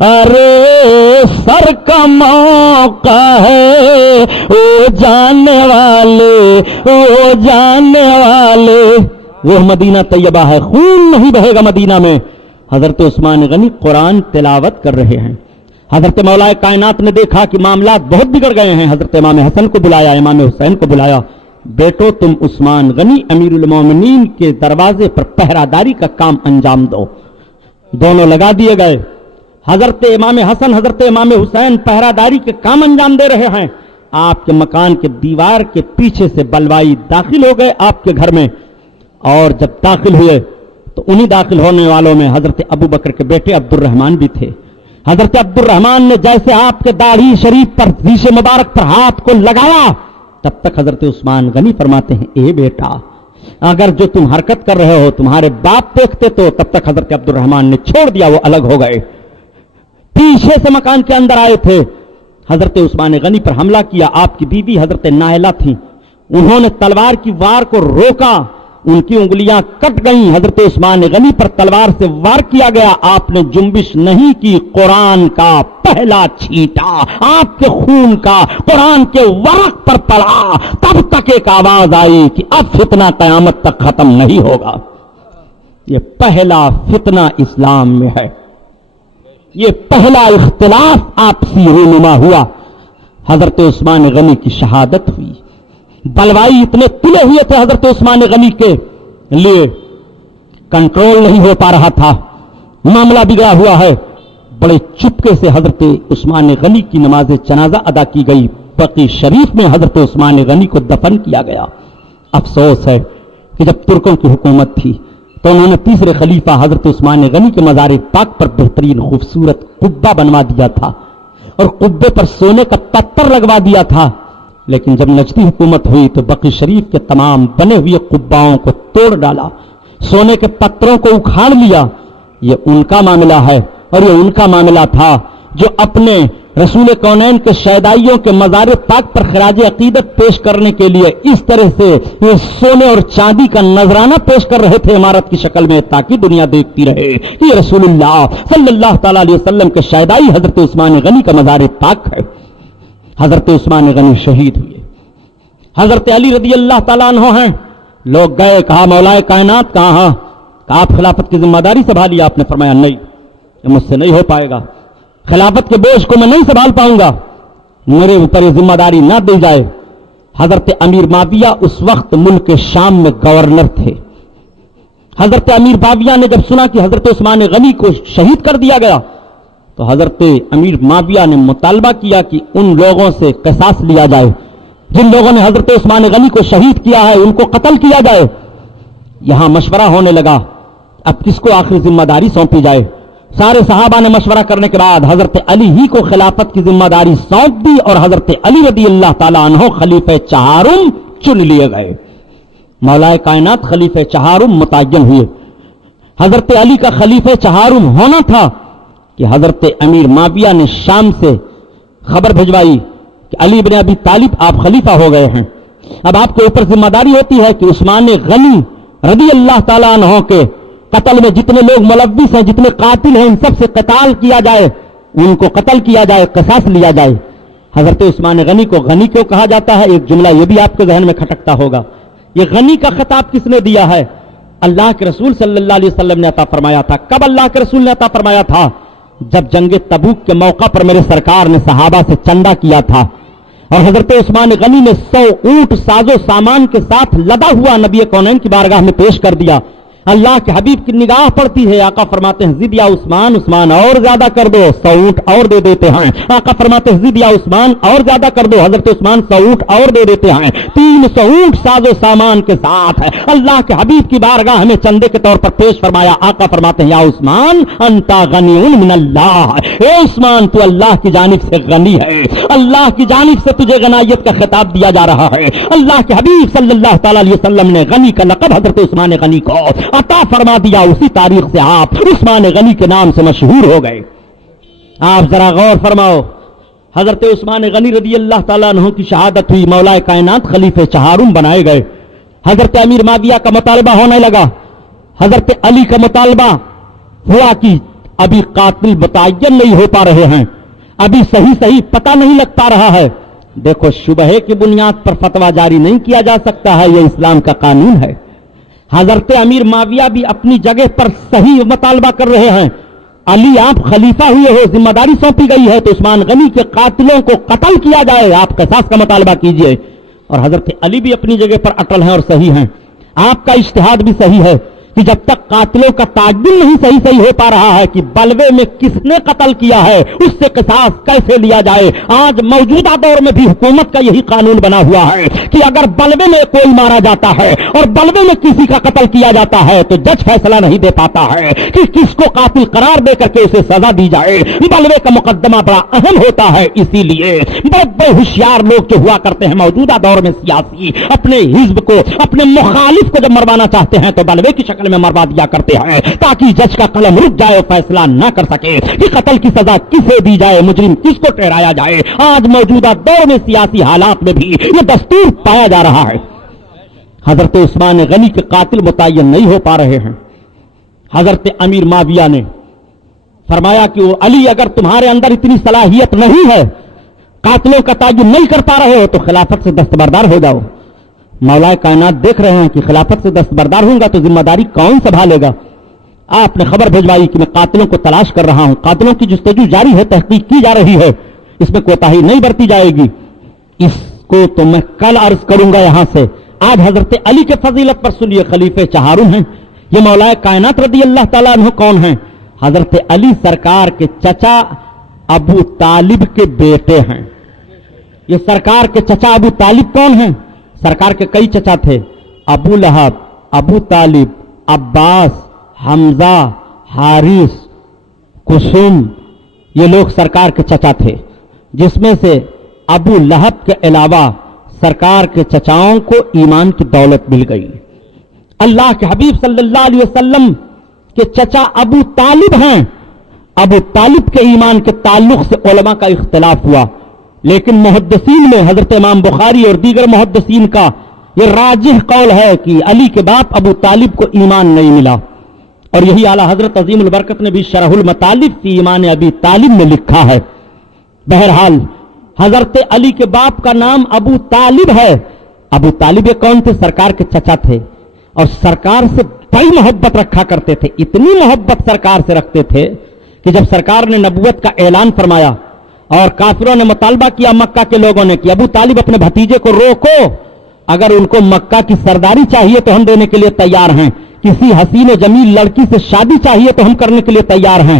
ارے سر کا موقع ہے او جانے والے، او جانے والے۔ وہ مدینہ طیبہ ہے، خون نہیں بہے گا مدینہ میں۔ حضرت عثمان غنی قرآن تلاوت کر رہے ہیں، حضرت مولا کائنات نے دیکھا کہ معاملات بہت بگڑ گئے ہیں، حضرت امام حسن کو بلایا، امام حسین کو بلایا، بیٹو تم عثمان غنی امیر المومنین کے دروازے پر پہرہ داری کا کام انجام دو۔ دونوں لگا دیے گئے، حضرت امام حسن حضرت امام حسین پہرہ داری کے کام انجام دے رہے ہیں۔ آپ کے مکان کے دیوار کے پیچھے سے بلوائی داخل ہو گئے آپ کے گھر میں، اور جب داخل ہوئے تو انہی داخل ہونے والوں میں حضرت ابو بکر کے بیٹے عبد الرحمن بھی تھے۔ حضرت عبد الرحمن نے جیسے آپ کے داڑھی شریف پر ریش مبارک پر ہاتھ کو لگایا، تب تک حضرت عثمان غنی فرماتے ہیں، اے بیٹا اگر جو تم حرکت کر رہے ہو تمہارے باپ دیکھتے تو، تب تک حضرت عبد الرحمن نے چھوڑ دیا، وہ الگ ہو گئے، پیچھے سے مکان کے اندر آئے تھے، حضرت عثمان غنی پر حملہ کیا۔ آپ کی بیوی حضرت نائلہ تھی، انہوں نے تلوار کی وار کو روکا، ان کی انگلیاں کٹ گئیں، حضرت عثمان غنی پر تلوار سے وار کیا گیا، آپ نے جنبش نہیں کی، قرآن کا پہلا چھینٹا آپ کے خون کا قرآن کے ورق پر پڑا، تب تک ایک آواز آئی کہ اب فتنہ قیامت تک ختم نہیں ہوگا۔ یہ پہلا فتنہ اسلام میں ہے، یہ پہلا اختلاف آپسی رونما ہوا، حضرت عثمان غنی کی شہادت ہوئی۔ بلوائی اتنے تلے ہوئے تھے حضرت عثمان غنی کے لیے، کنٹرول نہیں ہو پا رہا تھا، معاملہ بگڑا ہوا ہے۔ بڑے چپکے سے حضرت عثمان غنی کی نماز جنازہ ادا کی گئی، بقی شریف میں حضرت عثمان غنی کو دفن کیا گیا۔ افسوس ہے کہ جب ترکوں کی حکومت تھی تو انہوں نے تیسرے خلیفہ حضرت عثمان غنی کے مزار پاک پر بہترین خوبصورت قبہ بنوا دیا تھا اور قبے پر سونے کا پتھر لگوا دیا تھا، لیکن جب نجدی حکومت ہوئی تو بقی شریف کے تمام بنے ہوئے قباؤں کو توڑ ڈالا، سونے کے پتھروں کو اکھاڑ لیا۔ یہ ان کا معاملہ ہے اور یہ ان کا معاملہ تھا جو اپنے رسول کونین کے شیدائیوں کے مزار پاک پر خراج عقیدت پیش کرنے کے لیے اس طرح سے یہ سونے اور چاندی کا نذرانہ پیش کر رہے تھے عمارت کی شکل میں، تاکہ دنیا دیکھتی رہے کہ یہ رسول اللہ صلی اللہ تعالی علیہ وسلم کے شیدائی حضرت عثمان غنی کا مزار پاک ہے۔ حضرت عثمان غنی شہید ہوئے، حضرت علی رضی اللہ تعالیٰ عنہ ہیں، لوگ گئے، کہا مولا کائنات کہاں، کہا آپ خلافت کی ذمہ داری سنبھالی، آپ نے فرمایا نہیں، یہ مجھ سے نہیں ہو پائے گا، خلافت کے بوجھ کو میں نہیں سنبھال پاؤں گا، میرے اوپر یہ ذمہ داری نہ دی جائے۔ حضرت امیر معاویہ اس وقت ملک شام میں گورنر تھے۔ حضرت امیر معاویہ نے جب سنا کہ حضرت عثمان غنی کو شہید کر دیا گیا تو حضرت امیر معاویہ نے مطالبہ کیا کہ ان لوگوں سے قصاص لیا جائے جن لوگوں نے حضرت عثمان غنی کو شہید کیا ہے ان کو قتل کیا جائے. یہاں مشورہ ہونے لگا اب کس کو آخری ذمہ داری سونپی جائے. سارے صحابہ نے مشورہ کرنے کے بعد حضرت علی ہی کو خلافت کی ذمہ داری سونپ دی اور حضرت علی رضی اللہ تعالیٰ عنہ خلیفہ چہارم چن لیے گئے. مولا کائنات خلیفہ چہارم متعین ہوئے. حضرت علی کا خلیفہ چہارم ہونا تھا کہ حضرت امیر معاویہ نے شام سے خبر بھجوائی کہ علی بن ابی طالب آپ خلیفہ ہو گئے ہیں. اب آپ کے اوپر ذمہ داری ہوتی ہے کہ عثمان غنی رضی اللہ تعالیٰ عنہ کے قتل میں جتنے لوگ ملوث ہیں، جتنے قاتل ہیں، ان سب سے قتال کیا جائے، ان کو قتل کیا جائے، قصاص لیا جائے. حضرت عثمان غنی کو غنی کیوں کہا جاتا ہے؟ ایک جملہ یہ بھی آپ کے ذہن میں کھٹکتا ہوگا. یہ غنی کا خطاب کس نے دیا ہے؟ اللہ کے رسول صلی اللہ علیہ وسلم نے عطا فرمایا تھا. کب اللہ کے رسول نے عطا فرمایا تھا؟ جب جنگ تبوک کے موقع پر میرے سرکار نے صحابہ سے چندہ کیا تھا اور حضرت عثمان غنی نے 100 اونٹ ساز و سامان کے ساتھ لدا ہوا نبی کونین کی بارگاہ میں پیش کر دیا. اللہ کے حبیب کی نگاہ پڑتی ہے، آقا فرماتے ہیں زد یا عثمان، عثمان اور زیادہ کر دو، 100 اونٹ اور دے دیتے ہیں. آقا فرماتے ہیں زد یا عثمان اور زیادہ کر دو، حضرت عثمان 100 اونٹ اور دے دیتے ہیں. 300 اونٹ ساز و سامان کے ساتھ اللہ کے حبیب کی بارگاہ میں چندے کے طور پر پیش فرمایا. آقا فرماتے ہیں یا عثمان انتا غنی من اللہ، اے عثمان تو اللہ کی جانب سے غنی ہے، اللہ کی جانب سے تجھے غنیت کا خطاب دیا جا رہا ہے. اللہ کے حبیب صلی اللہ تعالی علیہ وسلم نے غنی کا لقب حضرت عثمان غنی کو عطا فرما دیا. اسی تاریخ سے آپ عثمان غنی کے نام سے مشہور ہو گئے. آپ ذرا غور فرماؤ، حضرت عثمان غنی رضی اللہ تعالیٰ عنہ کی شہادت ہوئی، مولا کائنات خلیفہ چہارم بنائے گئے. حضرت امیر معاویہ کا مطالبہ ہونے لگا، حضرت علی کا مطالبہ ہوا کہ ابھی قاتل متعین نہیں ہو پا رہے ہیں، ابھی صحیح پتہ نہیں لگ پا رہا ہے. دیکھو شبہے کی بنیاد پر فتویٰ جاری نہیں کیا جا سکتا ہے، یہ اسلام کا قانون ہے. حضرت امیر معاویہ بھی اپنی جگہ پر صحیح مطالبہ کر رہے ہیں. علی آپ خلیفہ ہوئے ہو، ذمہ داری سونپی گئی ہے تو عثمان غنی کے قاتلوں کو قتل کیا جائے، آپ قصاص کا مطالبہ کیجئے. اور حضرت علی بھی اپنی جگہ پر اٹل ہیں اور صحیح ہیں. آپ کا اجتہاد بھی صحیح ہے کہ جب تک قاتلوں کا تعین نہیں صحیح ہو پا رہا ہے کہ بلوے میں کس نے قتل کیا ہے، اس سے قصاص کیسے لیا جائے. آج موجودہ دور میں بھی حکومت کا یہی قانون بنا ہوا ہے کہ اگر بلوے میں کوئی مارا جاتا ہے اور بلوے میں کسی کا قتل کیا جاتا ہے تو جج فیصلہ نہیں دے پاتا ہے کہ کس کو قاتل قرار دے کر کے اسے سزا دی جائے. بلوے کا مقدمہ بڑا اہم ہوتا ہے. اسی لیے بڑے ہوشیار لوگ جو ہوا کرتے ہیں موجودہ دور میں سیاسی، اپنے حزب کو، اپنے مخالف کو جب مروانا چاہتے ہیں تو بلوے کی شکل میں مروا دیا کرتے ہیں تاکہ جج کا قلم رک جائے اور فیصلہ نہ کر سکے کہ قتل کی سزا کسے دی جائے، مجرم کس کو ٹھہرایا جائے. آج موجودہ دور میں سیاسی حالات میں بھی یہ دستور پایا جا رہا ہے. حضرت عثمان غنی کے قاتل متعین نہیں ہو پا رہے ہیں. حضرت امیر معاویہ نے فرمایا کہ وہ علی اگر تمہارے اندر اتنی صلاحیت نہیں ہے، قاتلوں کا تعین نہیں کر پا رہے ہو تو خلافت سے دستبردار ہو جاؤ. مولا کائنات دیکھ رہے ہیں کہ خلافت سے دستبردار ہوں گا تو ذمہ داری کون سنبھالے گا. آپ نے خبر بھجوائی کہ میں قاتلوں کو تلاش کر رہا ہوں، قاتلوں کی جستجو جاری ہے، تحقیق کی جا رہی ہے، اس میں کوتاہی نہیں برتی جائے گی. اس کو تو میں کل عرض کروں گا یہاں سے. آج حضرت علی کے فضیلت پر سنیے، خلیفہ چہارم ہیں. یہ مولا کائنات رضی اللہ تعالیٰ عنہ کون ہیں؟ حضرت علی سرکار کے چچا ابو طالب کے بیٹے ہیں. یہ سرکار کے چچا ابو طالب کون ہیں؟ سرکار کے کئی چچا تھے، ابو لہب، ابو طالب، عباس، حمزہ، حارث، کسم، یہ لوگ سرکار کے چچا تھے، جس میں سے ابو لہب کے علاوہ سرکار کے چچاؤں کو ایمان کی دولت مل گئی. اللہ کے حبیب صلی اللہ علیہ وسلم کے چچا ابو طالب ہیں. ابو طالب کے ایمان کے تعلق سے علماء کا اختلاف ہوا، لیکن محدثین میں حضرت امام بخاری اور دیگر محدثین کا یہ راجح قول ہے کہ علی کے باپ ابو طالب کو ایمان نہیں ملا. اور یہی اعلیٰ حضرت عظیم البرکت نے بھی شرح المطالب فی ایمان ابی طالب میں لکھا ہے. بہرحال حضرت علی کے باپ کا نام ابو طالب ہے. ابو طالب یہ کون تھے؟ سرکار کے چچا تھے اور سرکار سے بڑی محبت رکھا کرتے تھے. اتنی محبت سرکار سے رکھتے تھے کہ جب سرکار نے نبوت کا اعلان فرمایا اور کافروں نے مطالبہ کیا مکہ کے لوگوں نے کہ ابو طالب اپنے بھتیجے کو روکو، اگر ان کو مکہ کی سرداری چاہیے تو ہم دینے کے لیے تیار ہیں، کسی حسین و جمیل لڑکی سے شادی چاہیے تو ہم کرنے کے لیے تیار ہیں،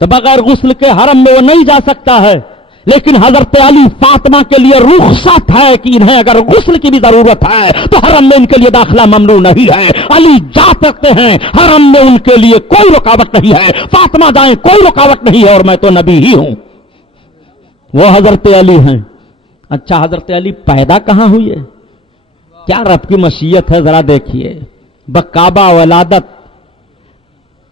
تو بغیر غسل کے حرم میں وہ نہیں جا سکتا ہے، لیکن حضرت علی فاطمہ کے لیے رخصت ہے کہ انہیں اگر غسل کی بھی ضرورت ہے تو حرم میں ان کے لیے داخلہ ممنوع نہیں ہے، علی جا سکتے ہیں، حرم میں ان کے لیے کوئی رکاوٹ نہیں ہے، فاطمہ جائیں کوئی رکاوٹ نہیں ہے، اور میں تو نبی ہی ہوں۔ وہ حضرت علی ہیں۔ اچھا حضرت علی پیدا کہاں ہوئی ہے؟ کیا رب کی مشیت ہے ذرا دیکھیے۔ بکعبہ ولادت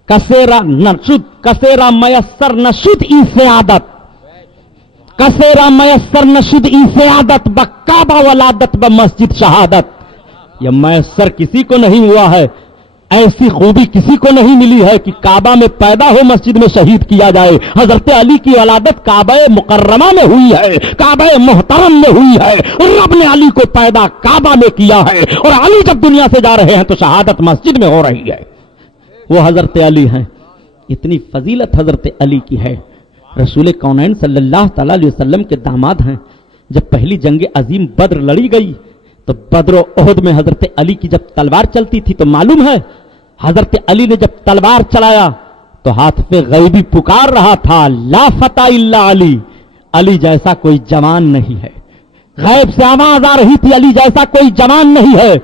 کسیرا نشد، کسیرا میسر نشد ای سعادت، کسیرا میسر نشد ای سعادت، بکعبہ ولادت بمسجد شہادت۔ یہ میسر کسی کو نہیں ہوا ہے، ایسی خوبی کسی کو نہیں ملی ہے کہ کعبہ میں پیدا ہو مسجد میں شہید کیا جائے۔ حضرت علی کی ولادت کعبہ مکرمہ میں ہوئی ہے، کعبہ محترم میں ہوئی ہے، رب نے علی کو پیدا کعبہ میں کیا ہے، اور علی جب دنیا سے جا رہے ہیں تو شہادت مسجد میں ہو رہی ہے۔ وہ حضرت علی ہیں۔ اتنی فضیلت حضرت علی کی ہے، رسول کونین صلی اللہ تعالی علیہ وسلم کے داماد ہیں۔ جب پہلی جنگ عظیم بدر لڑی گئی تو بدر و احد میں حضرت علی کی جب تلوار چلتی تھی تو معلوم ہے حضرت علی نے جب تلوار چلایا تو ہاتھ پہ غیبی پکار رہا تھا، لا فتح الا علی، علی جیسا کوئی جوان نہیں ہے۔ غیب سے آواز آ رہی تھی، علی جیسا کوئی جوان نہیں ہے،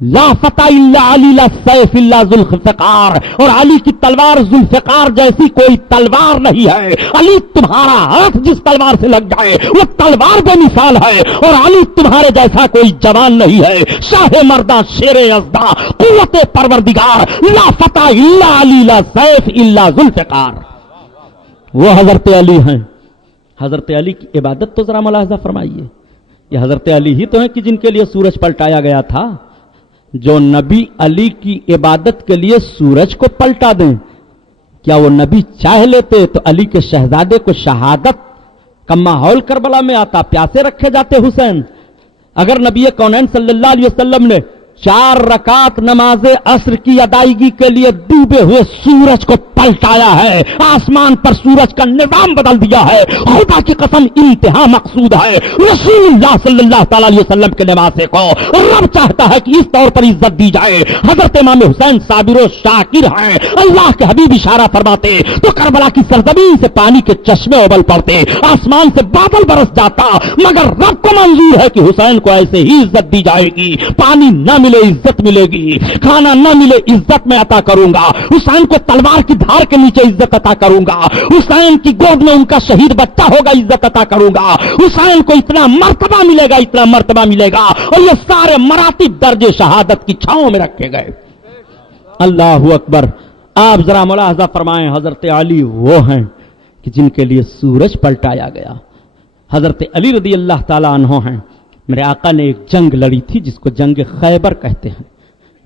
لا فتح الا علی لا سیف الا ذوالفقار، اور علی کی تلوار ذوالفقار جیسی کوئی تلوار نہیں ہے۔ علی تمہارا ہاتھ جس تلوار سے لگ جائے وہ تلوار بے مثال ہے، اور علی تمہارے جیسا کوئی جوان نہیں ہے۔ شاہ مردہ شیر یزداں قوت پروردگار، لا فتح الا علی لا سیف الا ذوالفقار، وہ حضرت علی ہیں۔ حضرت علی کی عبادت تو ذرا ملاحظہ فرمائیے، یہ حضرت علی ہی تو ہیں کہ جن کے لیے سورج پلٹایا گیا تھا۔ جو نبی علی کی عبادت کے لیے سورج کو پلٹا دیں، کیا وہ نبی چاہ لیتے تو علی کے شہزادے کو شہادت کا ماحول کربلا میں آتا، پیاسے رکھے جاتے حسین؟ اگر نبی کونین صلی اللہ علیہ وسلم نے 4 رکعت نماز عصر کی ادائیگی کے لیے ڈوبے ہوئے سورج کو پلٹایا ہے، آسمان پر سورج کا نظام بدل دیا ہے، خدا کی قسم انتہا مقصود ہے رسول اللہ صلی اللہ تعالی علیہ وسلم کے نواسے کو رب چاہتا ہے کہ اس طور پر عزت دی جائے۔ حضرت امام حسین صابر و شاکر ہیں، اللہ کے حبیب اشارہ فرماتے تو کربلا کی سرزمین سے پانی کے چشمے ابل پڑتے، آسمان سے بادل برس جاتا، مگر رب کو منظور ہے کہ حسین کو ایسے ہی عزت دی جائے گی، پانی نہ ملے عزت ملے گی، کھانا نہ ملے عزت میں عطا کروں گا، حسین کو تلوار کی دھار کے نیچے عزت عطا کروں گا، حسین کی گود میں ان کا شہید بچہ ہوگا عزت عطا کروں گا، حسین کو اتنا مرتبہ ملے گا، اتنا مرتبہ ملے گا، اور یہ سارے مراتب درجے شہادت کی چھاؤں میں رکھے گئے۔ اللہ اکبر۔ آپ ذرا ملاحظہ فرمائیں، حضرت علی وہ ہیں کہ جن کے لیے سورج پلٹایا گیا۔ حضرت علی رضی اللہ تعالی عنہ ہیں۔ میرے آقا نے ایک جنگ لڑی تھی جس کو جنگ خیبر کہتے ہیں۔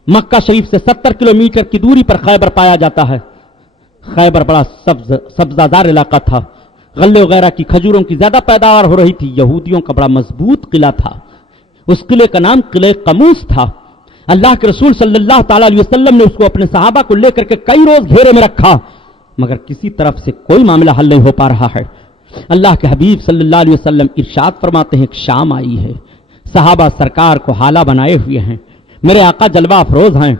مکہ شریف سے 70 کلومیٹر کی دوری پر خیبر پایا جاتا ہے۔ خیبر بڑا سبزہ دار علاقہ تھا، غلے وغیرہ کی کھجوروں کی زیادہ پیداوار ہو رہی تھی، یہودیوں کا بڑا مضبوط قلعہ تھا، اس قلعے کا نام قلعہ قموس تھا۔ اللہ کے رسول صلی اللہ تعالی علیہ وسلم نے اس کو اپنے صحابہ کو لے کر کے کئی روز گھیرے میں رکھا، مگر کسی طرف سے کوئی معاملہ حل نہیں ہو پا رہا ہے۔ اللہ کے حبیب صلی اللہ علیہ وسلم ارشاد فرماتے ہیں کہ شام آئی ہے، صحابہ سرکار کو حالہ بنائے ہوئے ہیں، میرے آقا جلوہ افروز ہیں،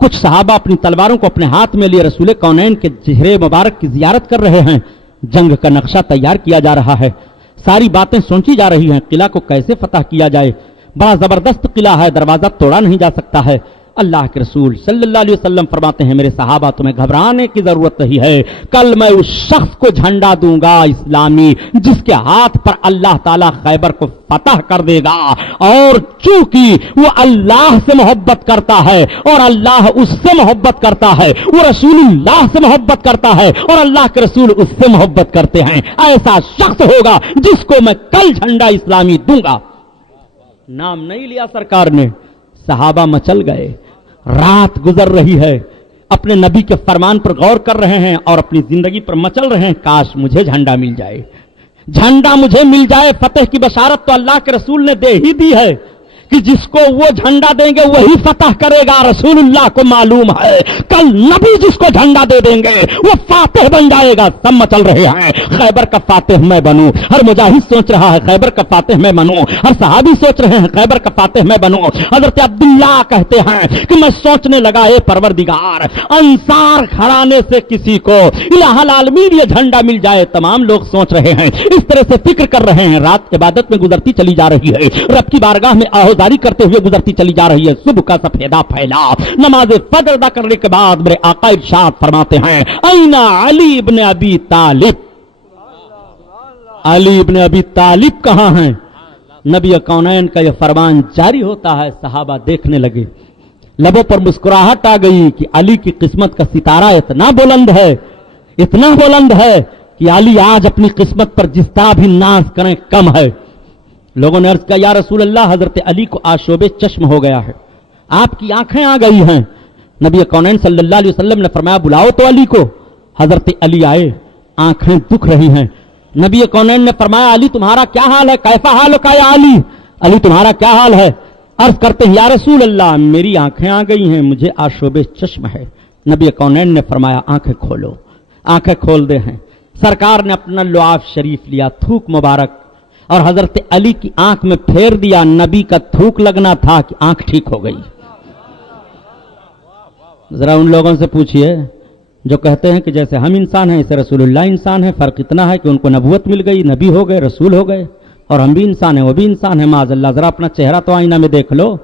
کچھ صحابہ اپنی تلواروں کو اپنے ہاتھ میں لیے رسول کونین کے چہرے مبارک کی زیارت کر رہے ہیں، جنگ کا نقشہ تیار کیا جا رہا ہے، ساری باتیں سوچی جا رہی ہیں، قلعہ کو کیسے فتح کیا جائے، بڑا زبردست قلعہ ہے، دروازہ توڑا نہیں جا سکتا ہے۔ اللہ کے رسول صلی اللہ علیہ وسلم فرماتے ہیں میرے صحابہ تمہیں گھبرانے کی ضرورت نہیں ہے، کل میں اس شخص کو جھنڈا دوں گا اسلامی جس کے ہاتھ پر اللہ تعالیٰ خیبر کو فتح کر دے گا، اور چونکہ وہ اللہ سے محبت کرتا ہے اور اللہ اس سے محبت کرتا ہے، وہ رسول اللہ سے محبت کرتا ہے اور اللہ کے رسول اس سے محبت کرتے ہیں، ایسا شخص ہوگا جس کو میں کل جھنڈا اسلامی دوں گا۔ نام نہیں لیا سرکار نے، صحابہ مچل گئے، رات گزر رہی ہے، اپنے نبی کے فرمان پر غور کر رہے ہیں اور اپنی زندگی پر مچل رہے ہیں، کاش مجھے جھنڈا مل جائے، جھنڈا مجھے مل جائے۔ فتح کی بشارت تو اللہ کے رسول نے دے ہی دی ہے، کہ جس کو وہ جھنڈا دیں گے وہی فتح کرے گا. رسول اللہ کو معلوم ہے کل نبی جس کو جھنڈا دے دیں گے وہ فاتح بن جائے گا. سب مچل رہے ہیں خیبر کا فاتح میں بنوں. ہر مجاہد سوچ رہا ہے خیبر کا فاتح میں بنوں. ہر صحابی سوچ رہے ہیں خیبر کا فاتح میں بنوں. حضرت عبداللہ کہتے ہیں کہ میں سوچنے لگا اے پروردگار انصار گھرانے سے کسی کو الہ العالمین یہ جھنڈا مل جائے. تمام لوگ سوچ رہے ہیں اس طرح سے فکر کر رہے ہیں. رات عبادت میں گزرتی چلی جا رہی ہے, رب کی بارگاہ میں آہوزاری کرتے ہوئے گزرتی چلی جا رہی ہے. صبح کا سفیدہ پھیلا, نماز فجر ادا کرنے کے بعد میرے آقا ارشاد فرماتے ہیں اینا علی ابن ابی طالب. علی ابن ابی طالب کہاں ہیں؟ نبی کونین کا یہ فرمان جاری ہوتا ہے. صحابہ دیکھنے لگے, لبوں پر مسکراہٹ آ گئی کہ علی کی قسمت کا ستارہ اتنا بلند ہے, اتنا بلند ہے کہ علی آج اپنی قسمت پر جس طرح بھی ناز کریں کم ہے. لوگوں نے عرض کیا یا رسول اللہ حضرت علی کو آشوب چشم ہو گیا ہے, آپ کی آنکھیں آ گئی ہیں. نبی کونین صلی اللہ علیہ وسلم نے فرمایا بلاؤ تو علی کو. حضرت علی آئے, آنکھیں دکھ رہی ہیں. نبی کونین نے فرمایا علی تمہارا کیا حال ہے؟ کیسا حال کا یا علی؟ علی تمہارا کیا حال ہے؟ عرض کرتے ہیں یا رسول اللہ میری آنکھیں آ گئی ہیں, مجھے آشوب چشم ہے. نبی کونین نے فرمایا آنکھیں کھولو. آنکھیں کھول دے ہیں. سرکار نے اپنا لعاب شریف لیا, تھوک مبارک, اور حضرت علی کی آنکھ میں پھیر دیا. نبی کا تھوک لگنا تھا کہ آنکھ ٹھیک ہو گئی. ذرا ان لوگوں سے پوچھئے جو کہتے ہیں کہ جیسے ہم انسان ہیں ایسے رسول اللہ انسان ہے, فرق اتنا ہے کہ ان کو نبوت مل گئی, نبی ہو گئے, رسول ہو گئے, اور ہم بھی انسان ہیں وہ بھی انسان ہیں معاذ اللہ. ذرا اپنا چہرہ تو آئینہ میں دیکھ لو.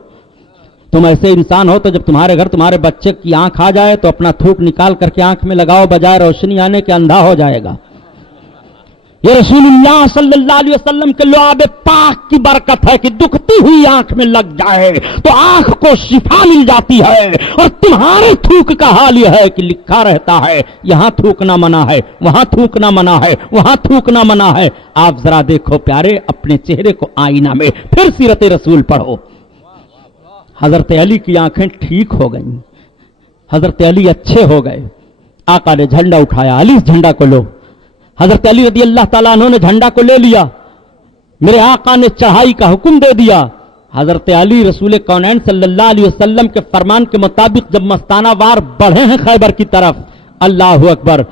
تم ایسے انسان ہو تو جب تمہارے گھر تمہارے بچے کی آنکھ آ جائے تو اپنا تھوک نکال کر کے آنکھ میں لگاؤ, بجائے روشنی آنے کے اندھا ہو جائے گا. یہ رسول اللہ صلی اللہ علیہ وسلم کے لعاب پاک کی برکت ہے کہ دکھتی ہوئی آنکھ میں لگ جائے تو آنکھ کو شفا مل جاتی ہے. اور تمہارے تھوک کا حال یہ ہے کہ لکھا رہتا ہے یہاں تھوکنا منع ہے, وہاں تھوکنا منع ہے, وہاں تھوکنا منع ہے. آپ ذرا دیکھو پیارے اپنے چہرے کو آئینہ میں, پھر سیرت رسول پڑھو. حضرت علی کی آنکھیں ٹھیک ہو گئیں, حضرت علی اچھے ہو گئے. آقا نے جھنڈا اٹھایا, علی اس جھنڈا کو لو. حضرت علی رضی اللہ تعالیٰ عنہ نے جھنڈا کو لے لیا. میرے آقا نے چڑھائی کا حکم دے دیا. حضرت علی رسول کونین صلی اللہ علیہ وسلم کے فرمان کے مطابق جب مستانہ وار بڑھے ہیں خیبر کی طرف, اللہ اکبر,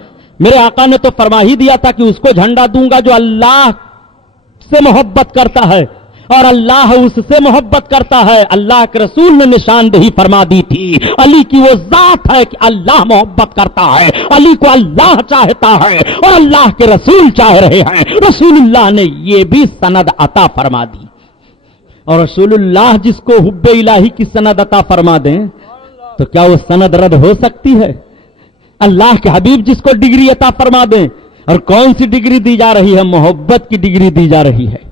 میرے آقا نے تو فرما ہی دیا تھا کہ اس کو جھنڈا دوں گا جو اللہ سے محبت کرتا ہے, اور اللہ اس سے محبت کرتا ہے. اللہ کے رسول نے نشاندہی فرما دی تھی علی کی وہ ذات ہے کہ اللہ محبت کرتا ہے, علی کو اللہ چاہتا ہے اور اللہ کے رسول چاہ رہے ہیں. رسول اللہ نے یہ بھی سند عطا فرما دی, اور رسول اللہ جس کو حب الہی کی سند عطا فرما دیں تو کیا وہ سند رد ہو سکتی ہے؟ اللہ کے حبیب جس کو ڈگری عطا فرما دیں, اور کون سی ڈگری دی جا رہی ہے؟ محبت کی ڈگری دی جا رہی ہے.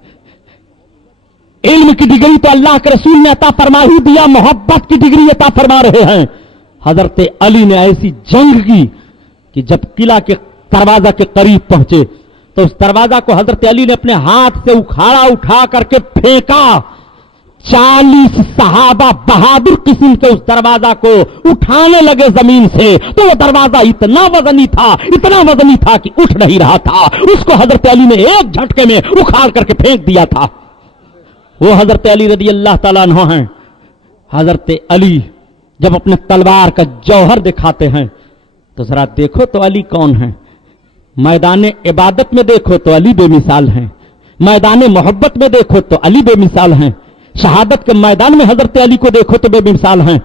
علم کی ڈگری تو اللہ کے رسول نے عطا فرما ہی دیا, محبت کی ڈگری عطا فرما رہے ہیں. حضرت علی نے ایسی جنگ کی کہ جب قلعہ کے دروازہ کے قریب پہنچے تو اس دروازہ کو حضرت علی نے اپنے ہاتھ سے اکھاڑا, اٹھا کر کے پھینکا. 40 صحابہ بہادر قسم کے اس دروازہ کو اٹھانے لگے زمین سے, تو وہ دروازہ اتنا وزنی تھا, اتنا وزنی تھا کہ اٹھ نہیں رہا تھا. اس کو حضرت علی نے ایک جھٹکے میں اکھاڑ کر کے پھینک دیا تھا. وہ حضرت علی رضی اللہ تعالیٰ عنہ ہیں. حضرت علی جب اپنے تلوار کا جوہر دکھاتے ہیں تو ذرا دیکھو تو علی کون ہیں. میدان عبادت میں دیکھو تو علی بے مثال ہیں, میدان محبت میں دیکھو تو علی بے مثال ہیں, شہادت کے میدان میں حضرت علی کو دیکھو تو بے مثال ہیں.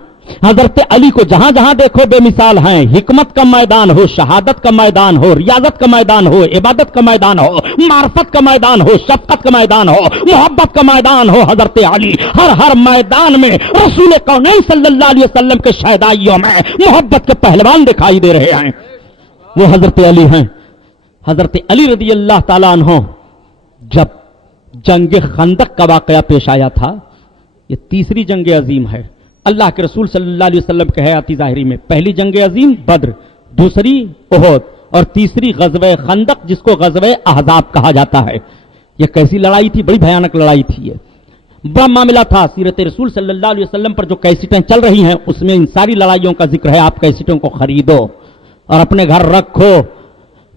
حضرت علی کو جہاں جہاں دیکھو بے مثال ہیں. حکمت کا میدان ہو, شہادت کا میدان ہو, ریاضت کا میدان ہو, عبادت کا میدان ہو, معرفت کا میدان ہو, شفقت کا میدان ہو, محبت کا میدان ہو, حضرت علی ہر میدان میں رسول کونین صلی اللہ علیہ وسلم کے شہدائیوں میں محبت کے پہلوان دکھائی دے رہے ہیں. وہ حضرت علی ہیں. حضرت علی رضی اللہ تعالیٰ عنہ جب جنگ خندق کا واقعہ پیش آیا تھا, یہ تیسری جنگ عظیم ہے اللہ کے رسول صلی اللہ علیہ وسلم کے حیاتی ظاہری میں. پہلی جنگ عظیم بدر, دوسری احد, اور تیسری غزوہ خندق جس کو غزوہ احزاب کہا جاتا ہے. یہ کیسی لڑائی تھی؟ بڑی بھیانک لڑائی تھی. یہ بڑا معاملہ تھا. سیرت رسول صلی اللہ علیہ وسلم پر جو کیسٹیں چل رہی ہیں اس میں ان ساری لڑائیوں کا ذکر ہے. آپ کیسٹوں کو خریدو اور اپنے گھر رکھو.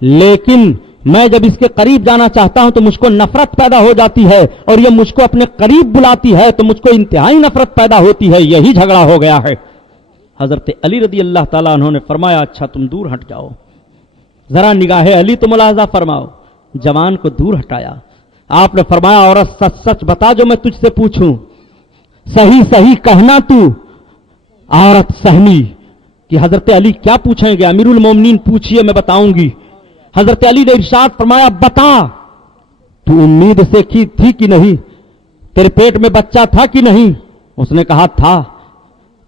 لیکن میں جب اس کے قریب جانا چاہتا ہوں تو مجھ کو نفرت پیدا ہو جاتی ہے، اور یہ مجھ کو اپنے قریب بلاتی ہے تو مجھ کو انتہائی نفرت پیدا ہوتی ہے، یہی جھگڑا ہو گیا ہے۔ حضرت علی رضی اللہ تعالیٰ عنہ نے فرمایا اچھا تم دور ہٹ جاؤ، ذرا نگاہ علی تو ملاحظہ فرماؤ۔ جوان کو دور ہٹایا، آپ نے فرمایا عورت سچ سچ بتا جو میں تجھ سے پوچھوں، صحیح صحیح کہنا تو۔ عورت سہمی کہ حضرت علی کیا پوچھیں گے، امیر المومنین پوچھئے میں بتاؤں گی۔ حضرت علی نے ارشاد فرمایا بتا، تو امید سے کی تھی کہ نہیں، تیرے پیٹ میں بچہ تھا کہ نہیں؟ اس نے کہا تھا۔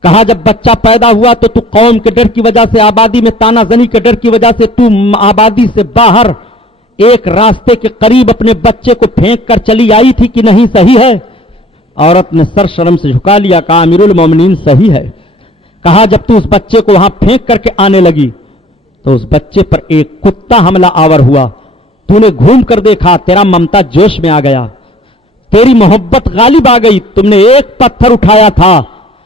کہا جب بچہ پیدا ہوا تو قوم کے ڈر کی وجہ سے، آبادی میں تانا زنی کے ڈر کی وجہ سے تو آبادی سے باہر ایک راستے کے قریب اپنے بچے کو پھینک کر چلی آئی تھی کہ نہیں؟ صحیح ہے؟ عورت نے سر شرم سے جھکا لیا، کہا امیر المومنین صحیح ہے۔ کہا جب تو اس بچے کو وہاں پھینک کر کے آنے لگی تو اس بچے پر ایک کتا حملہ آور ہوا، تو نے گھوم کر دیکھا، تیرا ممتا جوش میں آ گیا، تیری محبت غالب آ گئی، تم نے ایک پتھر اٹھایا تھا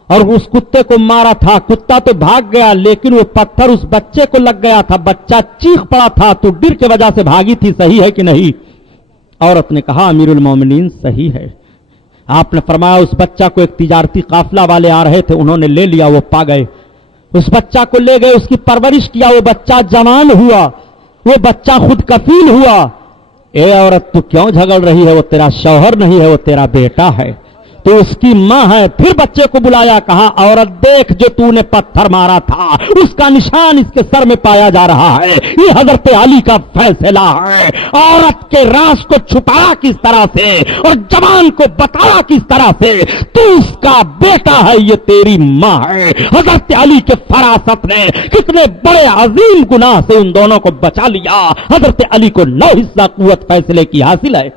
اور اس کتے کو مارا تھا، کتا تو بھاگ گیا لیکن وہ پتھر اس بچے کو لگ گیا تھا، بچہ چیخ پڑا تھا، تو ڈر کے وجہ سے بھاگی تھی، صحیح ہے کہ نہیں؟ عورت نے کہا امیر المومنین صحیح ہے۔ آپ نے فرمایا اس بچہ کو ایک تجارتی قافلہ والے آ رہے تھے، انہوں نے لے لیا، وہ پا گئے، اس بچہ کو لے گئے، اس کی پرورش کیا، وہ بچہ جوان ہوا، وہ بچہ خود کفیل ہوا۔ اے عورت تو کیوں جھگڑ رہی ہے؟ وہ تیرا شوہر نہیں ہے، وہ تیرا بیٹا ہے، تو اس کی ماں ہے۔ پھر بچے کو بلایا، کہا عورت دیکھ جو تو نے پتھر مارا تھا اس کا نشان اس کے سر میں پایا جا رہا ہے، یہ حضرت علی کا فیصلہ ہے۔ عورت کے راز کو چھپایا کس طرح سے اور جوان کو بتایا کس طرح سے، تو اس کا بیٹا ہے، یہ تیری ماں ہے۔ حضرت علی کے فراست نے کتنے بڑے عظیم گناہ سے ان دونوں کو بچا لیا۔ حضرت علی کو 9 حصہ قوت فیصلے کی حاصل ہے،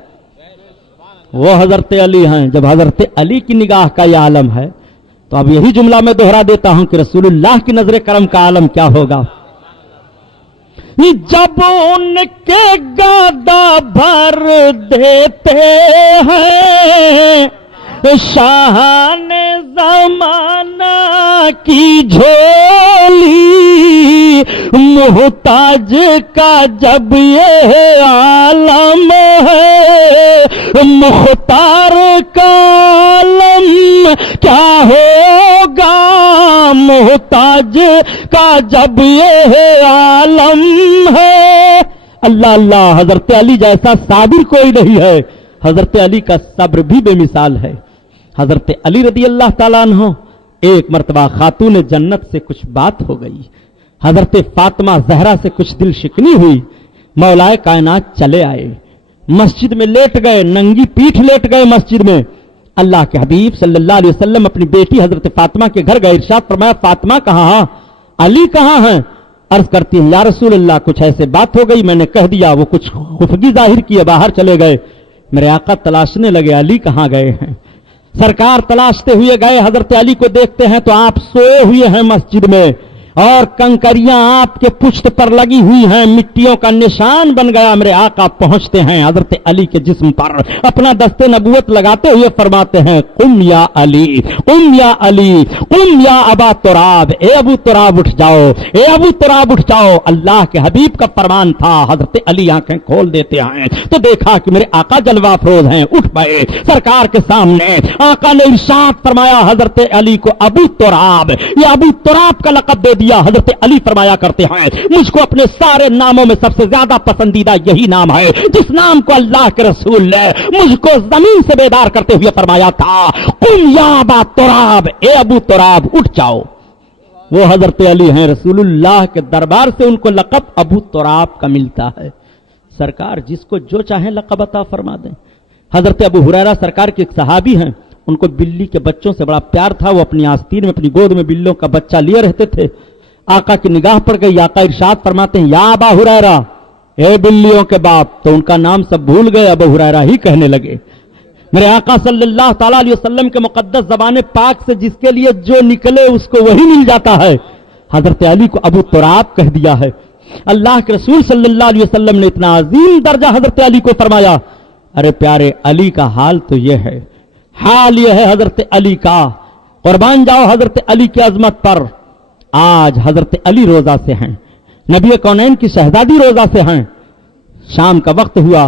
وہ حضرت علی ہیں۔ جب حضرت علی کی نگاہ کا یہ عالم ہے تو اب یہی جملہ میں دوہرا دیتا ہوں کہ رسول اللہ کی نظر کرم کا عالم کیا ہوگا۔ جب ان کے گادا بھر دیتے ہیں شاہان زمانہ کی جھولی، محتاج کا جب یہ عالم ہے، مختار کا عالم کیا ہوگا، محتاج کا جب یہ عالم ہے۔ اللہ اللہ، حضرت علی جیسا صابر کوئی نہیں ہے، حضرت علی کا صبر بھی بے مثال ہے۔ حضرت علی رضی اللہ تعالیٰ عنہ ایک مرتبہ خاتون جنت سے کچھ بات ہو گئی، حضرت فاطمہ زہرا سے کچھ دل شکنی ہوئی، مولائے کائنات چلے آئے، مسجد میں لیٹ گئے، ننگی پیٹھ لیٹ گئے مسجد میں۔ اللہ کے حبیب صلی اللہ علیہ وسلم اپنی بیٹی حضرت فاطمہ کے گھر گئے، ارشاد فرمایا فاطمہ کہاں، علی کہاں ہیں؟ عرض کرتی ہیں یا رسول اللہ کچھ ایسے بات ہو گئی، میں نے کہہ دیا، وہ کچھ خفگی ظاہر کی، باہر چلے گئے۔ میرے آقا تلاشنے لگے علی کہاں گئے ہیں، سرکار تلاشتے ہوئے گئے، حضرت علی کو دیکھتے ہیں تو آپ سوئے ہوئے ہیں مسجد میں، اور کنکریاں آپ کے پشت پر لگی ہوئی ہیں، مٹیوں کا نشان بن گیا۔ میرے آقا پہنچتے ہیں حضرت علی کے جسم پر، اپنا دست نبوت لگاتے ہوئے فرماتے ہیں قم یا علی، قم یا علی، قم یا ابا تراب، اے ابو تراب اٹھ جاؤ، اے ابو تراب اٹھ جاؤ۔ اللہ کے حبیب کا فرمان تھا، حضرت علی آنکھیں کھول دیتے ہیں تو دیکھا کہ میرے آقا جلوہ افروز ہیں، اٹھ پائے سرکار کے سامنے۔ آقا نے ارشاد فرمایا حضرت علی کو ابو تراب، یہ ابو تراب کا لقب دے دیا۔ حضرت علی فرمایا کرتے ہیں مجھ کو اپنے سارے ناموں میں سب سے زیادہ پسندیدہ یہی نام ہے جس نام کو اللہ کے رسول نے مجھ کو زمین سے بیدار کرتے ہوئے فرمایا تھا قم یا ابا تراب، اے ابو تراب اٹھ جاؤ۔ وہ حضرت علی ہیں، رسول اللہ کے دربار سے ان کو لقب ابو تراب کا ملتا ہے۔ سرکار جس کو جو چاہیں لقب عطا فرما دیں۔ حضرت ابو ہریرہ سرکار کے ایک صحابی ہیں، ان کو بلی کے بچوں سے بڑا پیار تھا، وہ اپنی آستین میں اپنی گود میں بلیوں کا بچہ لیے رہتے تھے۔ آقا کی نگاہ پڑ گئی، آقا ارشاد فرماتے ہیں یا ابا ہریرہ، اے بلیوں کے باپ، تو ان کا نام سب بھول گئے، ابو ہریرہ ہی کہنے لگے۔ میرے آقا صلی اللہ تعالیٰ علیہ وسلم کے مقدس زبان پاک سے جس کے لیے جو نکلے اس کو وہی مل جاتا ہے، حضرت علی کو ابو تراب کہہ دیا ہے۔ اللہ کے رسول صلی اللہ علیہ وسلم نے اتنا عظیم درجہ حضرت علی کو فرمایا۔ ارے پیارے علی کا حال تو یہ ہے، حال یہ ہے حضرت علی کا، قربان جاؤ حضرت علی کی عظمت پر۔ آج حضرت علی روزہ سے ہیں، نبی کونین کی شہزادی روزہ سے ہیں. شام کا وقت ہوا,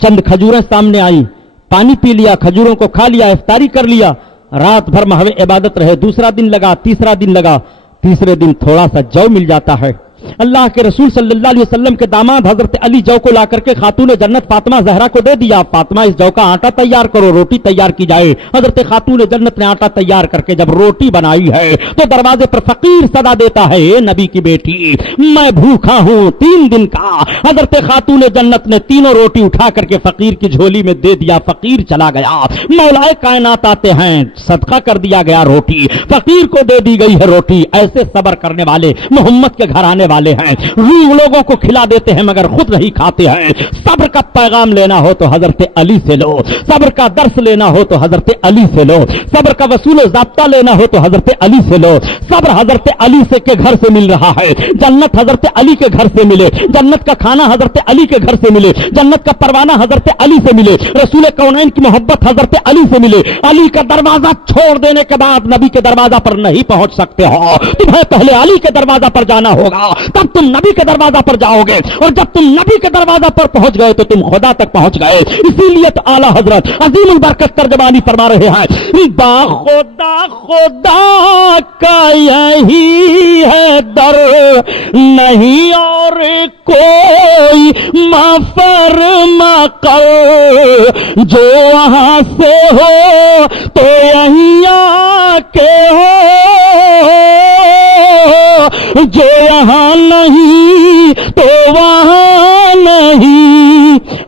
چند کھجوریں سامنے آئی, پانی پی لیا, کھجوروں کو کھا لیا, افطاری کر لیا. رات بھر محو عبادت رہے. دوسرا دن لگا, تیسرا دن لگا, تیسرے دن تھوڑا سا جو مل جاتا ہے. اللہ کے رسول صلی اللہ علیہ وسلم کے داماد حضرت علی جو کو لا کر کے خاتون جنت فاطمہ زہرا کو دے دیا. فاطمہ اس جو کا آٹا تیار کرو, روٹی تیار کی جائے. حضرت خاتون جنت نے آٹا تیار کر کے جب روٹی بنائی ہے تو دروازے پر فقیر صدا دیتا ہے, اے نبی کی بیٹی میں بھوکا ہوں 3 دن کا. حضرت خاتون جنت نے تینوں روٹی اٹھا کر کے فقیر کی جھولی میں دے دیا. فقیر چلا گیا. مولائے کائنات آتے ہیں, صدقہ کر دیا گیا روٹی, فقیر کو دے دی گئی ہے روٹی. ایسے صبر کرنے والے محمد کے گھر آنے والے ہیں. روح لوگوں کو کھلا دیتے ہیں مگر خود نہیں کھاتے ہیں. صبر کا پیغام لینا ہو تو حضرت علی سے لو, صبر کا درس لینا ہو تو حضرت علی سے لو, صبر کا وصول و ضابطہ لینا ہو تو حضرت علی سے لو. صبر حضرت علی سے کے گھر سے مل رہا ہے. جنت حضرت علی کے گھر سے ملے, جنت کا کھانا حضرت علی کے گھر سے ملے, جنت کا پروانہ حضرت علی سے ملے, رسول کونین کی محبت حضرت علی سے ملے. علی کا دروازہ چھوڑ دینے کے بعد نبی کے دروازہ پر نہیں پہنچ سکتے ہو. تمہیں پہلے علی کے دروازہ پر جانا ہوگا, تب تم نبی کے دروازہ پر جاؤ گے, اور جب تم نبی کے دروازہ پر پہنچ گئے تو تم خدا تک پہنچ گئے. اسی لیے تو اعلیٰ حضرت عظیم البرکت ترجمانی فرما رہے ہیں, با خدا خدا کا یہی ہے در, نہیں اور کوئی مافرما کر. جو وہاں سے ہو تو یہیں آ کے ہو, جو یہاں نہیں تو وہاں نہیں.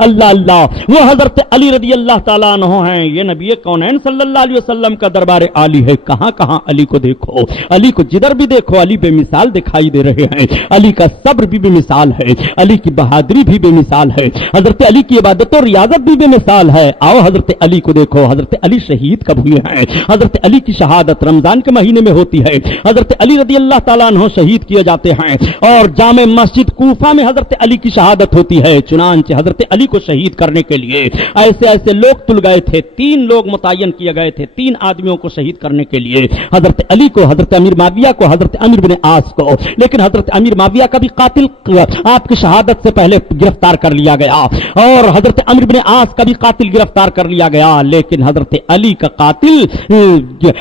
اللہ اللہ, وہ حضرت علی رضی اللہ تعالیٰ عنہ ہیں. یہ نبی کونین صلی اللہ علیہ وسلم کا دربار عالی ہے. کہاں کہاں علی کو دیکھو, علی کو جدھر بھی دیکھو علی بے مثال دکھائی دے رہے ہیں. علی کا صبر بھی بے مثال ہے, علی کی بہادری بھی بے مثال ہے, حضرت علی کی عبادت و ریاضت بھی بے مثال ہے. آؤ حضرت علی کو دیکھو. حضرت علی شہید کب ہوئے ہیں؟ حضرت علی کی شہادت رمضان کے مہینے میں ہوتی ہے. حضرت علی رضی اللہ تعالیٰ عنہ شہید کیے جاتے ہیں, اور جامع مسجد کوفہ میں حضرت علی کی شہادت ہوتی ہے. چنانچہ حضرت علی کو شہید کرنے کے لیے ایسے ایسے لوگ تل گئے تھے. 3 لوگ متعین کیے گئے تھے, 3 آدمیوں کو شہید کرنے کے لیے, حضرت علی کو, حضرت امیر معاویہ کو, حضرت امیر بن عاص کو. لیکن حضرت امیر معاویہ کا بھی قاتل آپ کی شہادت سے پہلے گرفتار کر لیا گیا, اور حضرت امیر بن عاص کا بھی قاتل گرفتار کر لیا گیا. لیکن حضرت علی کا قاتل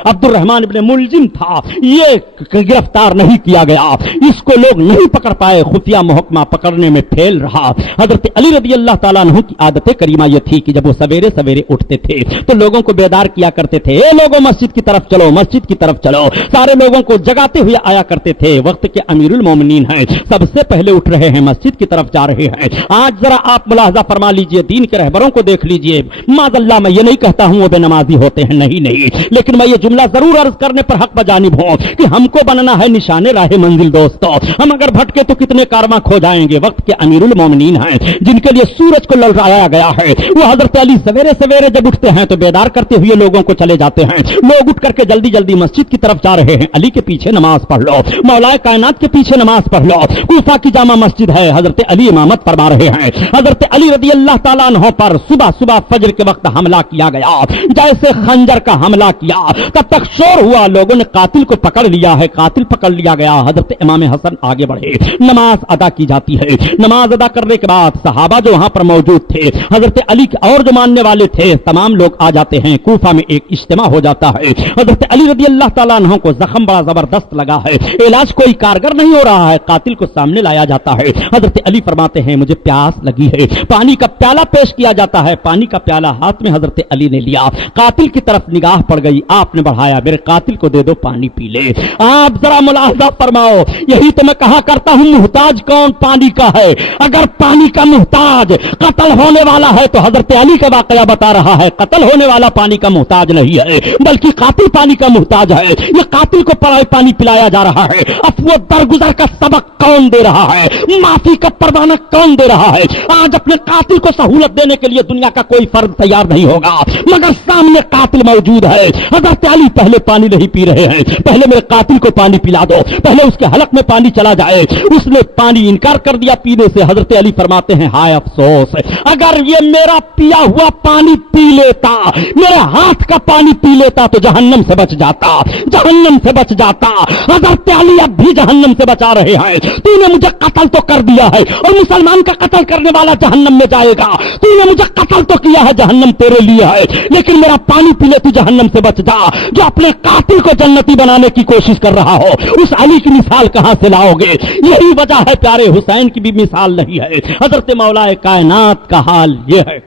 عبد الرحمن بن ملجم تھا, یہ گرفتار نہیں کیا گیا. اس کو لوگ نہیں پکڑ پائے, خفیہ محکمہ پکڑنے میں پھیل رہا. حضرت علی رضی اللہ تعالیٰ عنہ کی عادت کریمہ یہ تھی کہ جب وہ سویرے سویرے اٹھتے تھے تو لوگوں کو بیدار کیا کرتے تھے. اے لوگوں مسجد کی طرف چلو, مسجد کی طرف چلو. سارے لوگوں کو جگاتے ہوئے آیا کرتے تھے. وقت کے امیر المومنین ہیں, سب سے پہلے اٹھ رہے ہیں, مسجد کی طرف جا رہے ہیں. آج ذرا آپ ملاحظہ فرما لیجئے, دین کے رہبروں کو دیکھ لیجئے. معاذ اللہ, میں یہ نہیں کہتا ہوں وہ بے نمازی ہوتے ہیں, نہیں نہیں, لیکن میں یہ جملہ ضرور عرض کرنے پر حق بجانب ہوں کہ ہم کو بننا ہے نشان راہ منزل. دوستو, ہم اگر بھٹکے تو کتنے کارواں کھو جائیں گے. وقت کے امیر المومنین ہیں جن کے لیے سورج کو للکایا گیا ہے, وہ حضرت علی سویرے سویرے جب اٹھتے ہیں تو بیدار کرتے ہوئے لوگوں کو چلے جاتے ہیں. لوگ اٹھ کر کے جلدی جلدی مسجد کی طرف جا رہے ہیں. علی کے پیچھے نماز پڑھ لو, مولائے کائنات کے پیچھے نماز پڑھ لو. کوفہ کی جامع مسجد ہے, حضرت علی امامت فرما رہے ہیں. حضرت علی رضی اللہ تعالیٰ عنہ پر صبح صبح فجر کے وقت حملہ کیا گیا. جیسے خنجر کا حملہ کیا تب تک شور ہوا, لوگوں نے قاتل کو پکڑ لیا ہے, قاتل پکڑ لیا گیا. حضرت امام حسن آگے بڑھے, نماز ادا کی جاتی ہے. نماز ادا کرنے کے بعد صحابہ جو وہاں پر موجود تھے, حضرت علی کے اور جو ماننے والے تھے, تمام لوگ آ جاتے ہیں. کوفہ میں ایک اجتماع ہو جاتا ہے. حضرت علی رضی اللہ تعالیٰ عنہ کو زخم بڑا زبردست لگا ہے, علاج کوئی کارگر نہیں ہو رہا ہے. قاتل کو سامنے لایا جاتا ہے. حضرت علی فرماتے ہیں مجھے پیاس لگی ہے. پانی کا پیالہ پیش کیا جاتا ہے. پانی کا پیالہ ہاتھ میں حضرت علی نے لیا, قاتل کی طرف نگاہ پڑ گئی. آپ نے بڑھایا, میرے قاتل کو دے دو, پانی پی لے. آپ ذرا ملاحظہ فرماؤ, یہی تو میں کہا کرتا ہوں محتاج کون پانی کا ہے. اگر پانی کا محتاج قتل ہونے والا ہے تو حضرت علی کا واقعہ بتا رہا ہے, قتل ہونے والا پانی کا محتاج نہیں ہے بلکہ قاتل پانی کا محتاج ہے. یہ قاتل کو پانی پلایا جا رہا ہے. اب وہ درگزر کا سبق کون دے رہا ہے, معافی کا پروانہ کون دے رہا ہے. آج اپنے قاتل کو سہولت دینے کے لیے دنیا کا کوئی فرد تیار نہیں ہوگا, مگر سامنے قاتل موجود ہے. حضرت علی پہلے پانی نہیں پی رہے ہیں, پہلے میرے قاتل کو پانی پلا دو. پہلے اس کے حلق میں پانی چلا جائے. اس نے پانی انکار کر دیا پینے سے. حضرت علی فرماتے ہیں ہائے افسوس, اگر یہ میرا پیا ہوا پانی پی لیتا, میرے ہاتھ کا پانی پی لیتا تو جہنم سے بچ جاتا, جہنم سے بچ جاتا. حضرت علی اب بھی جہنم سے بچا رہے ہیں. تو نے مجھے قتل تو کر دیا ہے, اور مسلمان کا قتل کرنے والا جہنم میں جائے گا. تو نے مجھے قتل تو کیا ہے, جہنم تیرے لیے ہے, لیکن میرا پانی پی لے تو جہنم سے بچ جا. جو اپنے قاتل کو جنتی بنانے کی کوشش کر رہا ہو, اس علی کی مثال کہاں سے لاؤ گے؟ یہی وجہ ہے پیارے حسین کی بھی مثال نہیں ہے. حضرت مولا کائنات کا حال یہ ہے.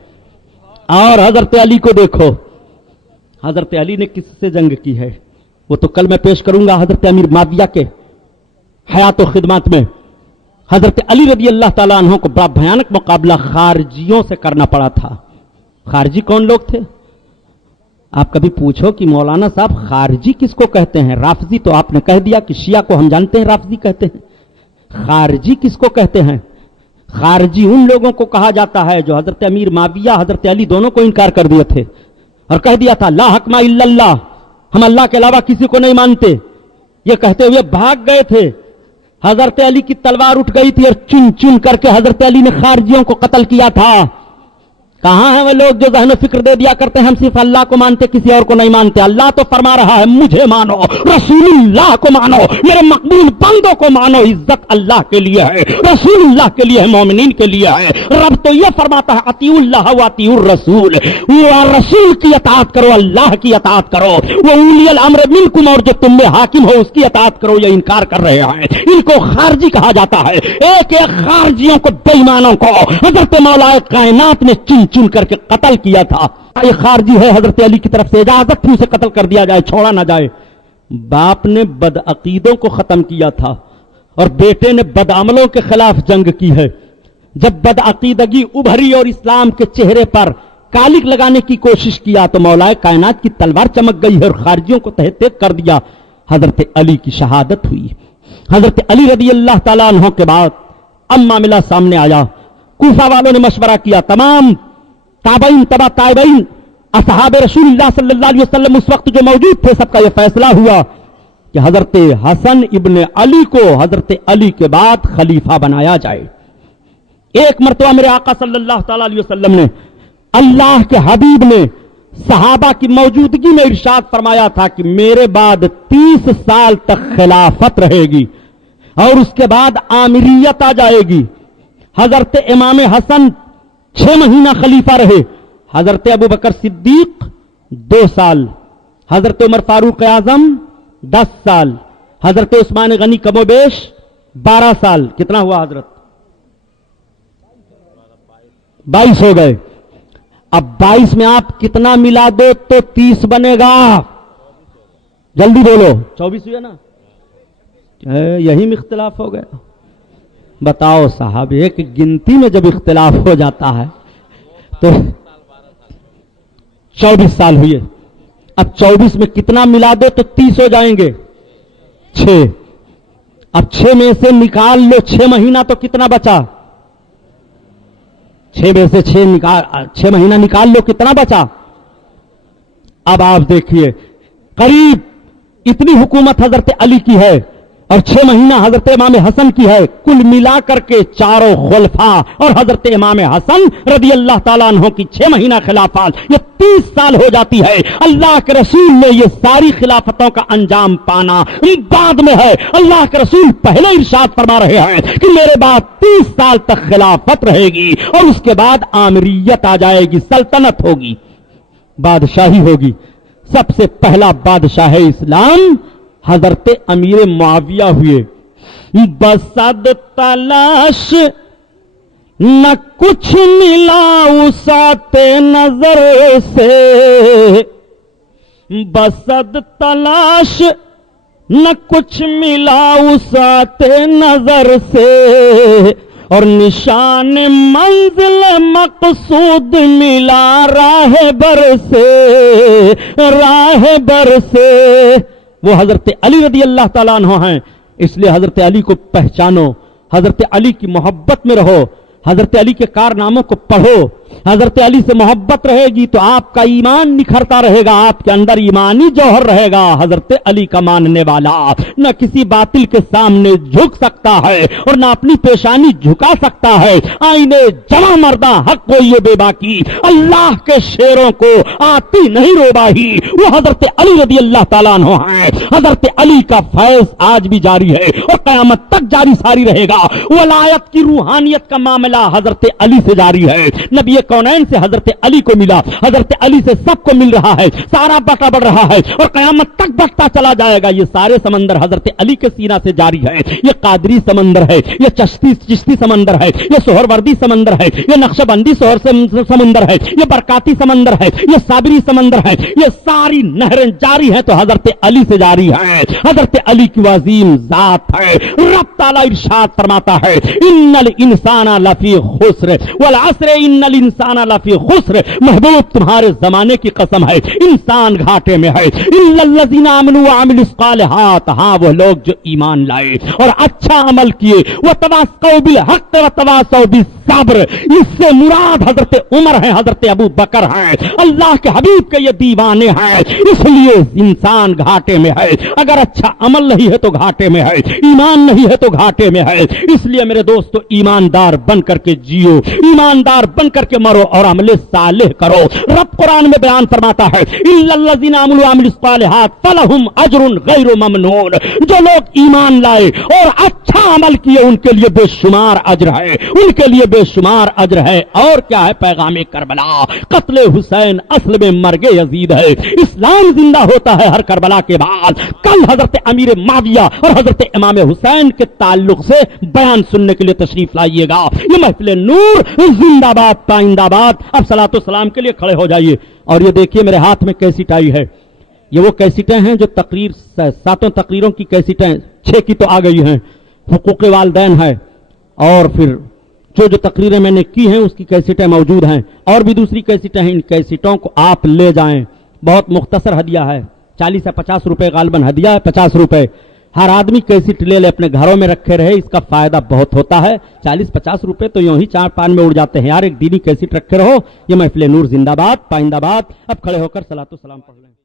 اور حضرت علی کو دیکھو, حضرت علی نے کس سے جنگ کی ہے وہ تو کل میں پیش کروں گا. حضرت امیر معاویہ کے حیات و خدمات میں حضرت علی رضی اللہ تعالیٰ عنہ کو بڑا بھیانک مقابلہ خارجیوں سے کرنا پڑا تھا. خارجی کون لوگ تھے؟ آپ کبھی پوچھو کہ مولانا صاحب خارجی کس کو کہتے ہیں؟ رافضی تو آپ نے کہہ دیا کہ شیعہ کو ہم جانتے ہیں رافضی کہتے ہیں. خارجی کس کو کہتے ہیں؟ خارجی ان لوگوں کو کہا جاتا ہے جو حضرت امیر معاویہ حضرت علی دونوں کو انکار کر دیے تھے اور کہہ دیا تھا لا حکم الا اللہ, ہم اللہ کے علاوہ کسی کو نہیں مانتے. یہ کہتے ہوئے بھاگ گئے تھے. حضرت علی کی تلوار اٹھ گئی تھی اور چن چن کر کے حضرت علی نے خارجیوں کو قتل کیا تھا. کہاں ہیں وہ لوگ جو ذہن و فکر دے دیا کرتے ہیں ہم صرف اللہ کو مانتے کسی اور کو نہیں مانتے؟ اللہ تو فرما رہا ہے مجھے مانو, رسول اللہ کو مانو, میرے مقبول بندوں کو مانو. عزت اللہ کے لیے ہے, رسول اللہ کے لیے ہے, مومنین کے لیے ہے. رب تو یہ فرماتا ہے اطیعوا اللہ و اطیعوا الرسول, وہ رسول کی اطاعت کرو, اللہ کی اطاعت کرو. وہ اولی الامر منکم, اور جو تم میں حاکم ہو اس کی اطاعت کرو. یہ انکار کر رہے ہیں, ان کو خارجی کہا جاتا ہے. ایک ایک خارجیوں کو, بے ایمانوں کو حضرت مولا کائنات نے چن کر کے قتل کیا تھا. یہ خارجی ہے, حضرت علی کی طرف سے اجازت تھی اسے قتل کر دیا جائے, چھوڑا نہ جائے. باپ نے بدعقیدوں کو ختم کیا تھا اور بیٹے نے بدعملوں کے خلاف جنگ کی ہے. جب بدعقیدگی ابھری اور اسلام کے چہرے پر کالک لگانے کی کوشش کیا تو مولا کائنات کی تلوار چمک گئی ہے اور خارجیوں کو تہ تیغ کر دیا. حضرت علی کی شہادت ہوئی. حضرت علی رضی اللہ تعالیٰ عنہ کے بعد اب معاملہ سامنے آیا. کوفہ والوں نے مشورہ کیا, تمام تابعین تبع تابعین اصحاب رسول اللہ صلی اللہ علیہ وسلم اس وقت جو موجود تھے, سب کا یہ فیصلہ ہوا کہ حضرت حسن ابن علی کو حضرت علی کے بعد خلیفہ بنایا جائے. ایک مرتبہ میرے آقا صلی اللہ تعالی علیہ وسلم نے, اللہ کے حبیب نے صحابہ کی موجودگی میں ارشاد فرمایا تھا کہ میرے بعد 30 سال تک خلافت رہے گی اور اس کے بعد آمریت آ جائے گی. حضرت امام حسن 6 مہینہ خلیفہ رہے, حضرت ابو بکر صدیق 2 سال, حضرت عمر فاروق اعظم 10 سال, حضرت عثمان غنی کم و بیش 12 سال. کتنا ہوا حضرت؟ 22 ہو گئے. اب 22 میں آپ کتنا ملا دو تو 30 بنے گا؟ جلدی بولو. 24 ہوئے نا, یہی میں اختلاف ہو گیا. بتاؤ صاحب, ایک گنتی میں جب اختلاف ہو جاتا ہے تو 24 سال ہوئے. اب 24 میں کتنا ملا دو تو 30 ہو جائیں گے؟ 6. اب 6 میں سے نکال لو 6 مہینہ تو کتنا بچا؟ 6 میں سے 6 مہینہ نکال لو کتنا بچا؟ اب آپ دیکھیے, قریب اتنی حکومت حضرت علی کی ہے اور 6 مہینہ حضرت امام حسن کی ہے. کل ملا کر کے چاروں خلفاء اور حضرت امام حسن رضی اللہ تعالیٰ عنہ کی 6 مہینہ خلافت یہ 30 سال ہو جاتی ہے. اللہ کے رسول نے یہ ساری خلافتوں کا انجام پانا بعد میں ہے. اللہ کے رسول پہلے ارشاد فرما رہے ہیں کہ میرے بعد 30 سال تک خلافت رہے گی اور اس کے بعد آمریت آ جائے گی, سلطنت ہوگی, بادشاہی ہوگی. سب سے پہلا بادشاہ اسلام حضرت امیر معاویہ ہوئے. بسد تلاش نہ کچھ ملا وسعت نظر سے, بسد تلاش نہ کچھ ملا وسعت نظر سے, اور نشان منزل مقصود ملا راہ بر سے, راہ بر سے. وہ حضرت علی رضی اللہ تعالیٰ عنہ ہیں, اس لیے حضرت علی کو پہچانو, حضرت علی کی محبت میں رہو, حضرت علی کے کارناموں کو پڑھو. حضرت علی سے محبت رہے گی تو آپ کا ایمان نکھرتا رہے گا, آپ کے اندر ایمانی جوہر رہے گا. حضرت علی کا ماننے والا نہ کسی باطل کے سامنے جھک سکتا ہے اور نہ اپنی پیشانی جھکا سکتا ہے. آئینے جمع مردہ حق کو یہ بے باکی, اللہ کے شیروں کو آتی نہیں روباہی, وہ حضرت علی رضی اللہ تعالیٰ عنہ ہیں. حضرت علی کا فیض آج بھی جاری ہے اور قیامت تک جاری ساری رہے گا. ولایت کی روحانیت کا معاملہ حضرت علی سے جاری ہے. نبی کونین سے حضرت علی کو ملا, حضرت علی سے سب کو مل رہا ہے, سارا بٹا بڑھ رہا ہے اور قیامت تک بٹتا چلا جائے گا. یہ سارے سمندر حضرت علی کے سینہ سے جاری ہے. یہ قادری سمندر ہے, یہ چشتی سمندر ہے, یہ سہروردی سمندر ہے, یہ نقشبندی سمندر ہے, یہ برکاتی سمندر ہے, یہ صابری سمندر ہے. یہ ساری نہریں جاری ہیں تو حضرت علی سے جاری ہے. حضرت علی کی عظیم ذات ہے. رب تعالیٰ ارشاد فرماتا ہے ان الانسان لفی خسر والعصر ان الانسان لفی خسر. محبوب تمہارے زمانے کی قسم ہے انسان گھاٹے میں ہے. الا الذین آمنوا وعملوا الصالحات, ہاں وہ لوگ جو ایمان لائے اور اچھا عمل کیے. وتواصوا بالحق وتواصوا بالصبر, اس سے مراد حضرت عمر ہیں, حضرت ابو بکر ہیں, اللہ کے حبیب کے یہ دیوانے ہیں. اس لیے انسان گھاٹے میں ہے. اگر اچھا عمل نہیں ہے تو گھاٹے میں ہے, ایمان نہیں ہے تو گھاٹے میں ہے. اس لیے میرے دوستو ایماندار بن کر کے جیو, ایماندار بن کر کے مرو اور عمل صالح کرو. رب قرآن میں بیان فرماتا ہے الا الذین آمنوا وعملوا الصالحات فلہم اجر غیر ممنون. جو لوگ ایمان لائے اور اچھا عمل کیے ان کے لیے بے شمار اجر ہے, ان کے لیے بے شمار اجر ہے. اور کیا ہے پیغام کربلا, قتل حسین اصل میں مرگ یزید ہے. اسلام زندہ ہوتا ہے ہر کربلا کے بعد. کل حضرت امیر معاویہ اور حضرت امام حسین کے تعلق سے بیان سننے کے لیے تشریف لائیے گا. یہ محفل نور زندہ باد پائندہ باد. اب صلاۃ والسلام کے لیے کھڑے ہو جائیے. اور یہ دیکھیے میرے ہاتھ میں کیسٹ آئی ہے. یہ وہ کیسٹیں ہیں جو ساتوں تقریروں کی کیسٹیں, 6 کی تو آ گئی ہیں. حقوق والدین ہے اور پھر جو تقریریں میں نے کی ہیں اس کی کیسٹیں موجود ہیں, اور بھی دوسری کیسٹیں ہیں. ان کیسٹوں کو آپ لے جائیں. بہت مختصر ہدیہ ہے, 40 سے 50 روپے غالباً ہدیہ ہے, 50 روپے. ہر آدمی کیسٹ لے لے, اپنے گھروں میں رکھے رہے, اس کا فائدہ بہت ہوتا ہے. 40-50 روپے تو یوں ہی 4-5 میں اڑ جاتے ہیں یار. ایک دینی کیسٹ رکھے رہو. یہ محفل نور زندہ باد پائندہ باد. اب کھڑے ہو کر صلاۃ و سلام پڑھ لیں.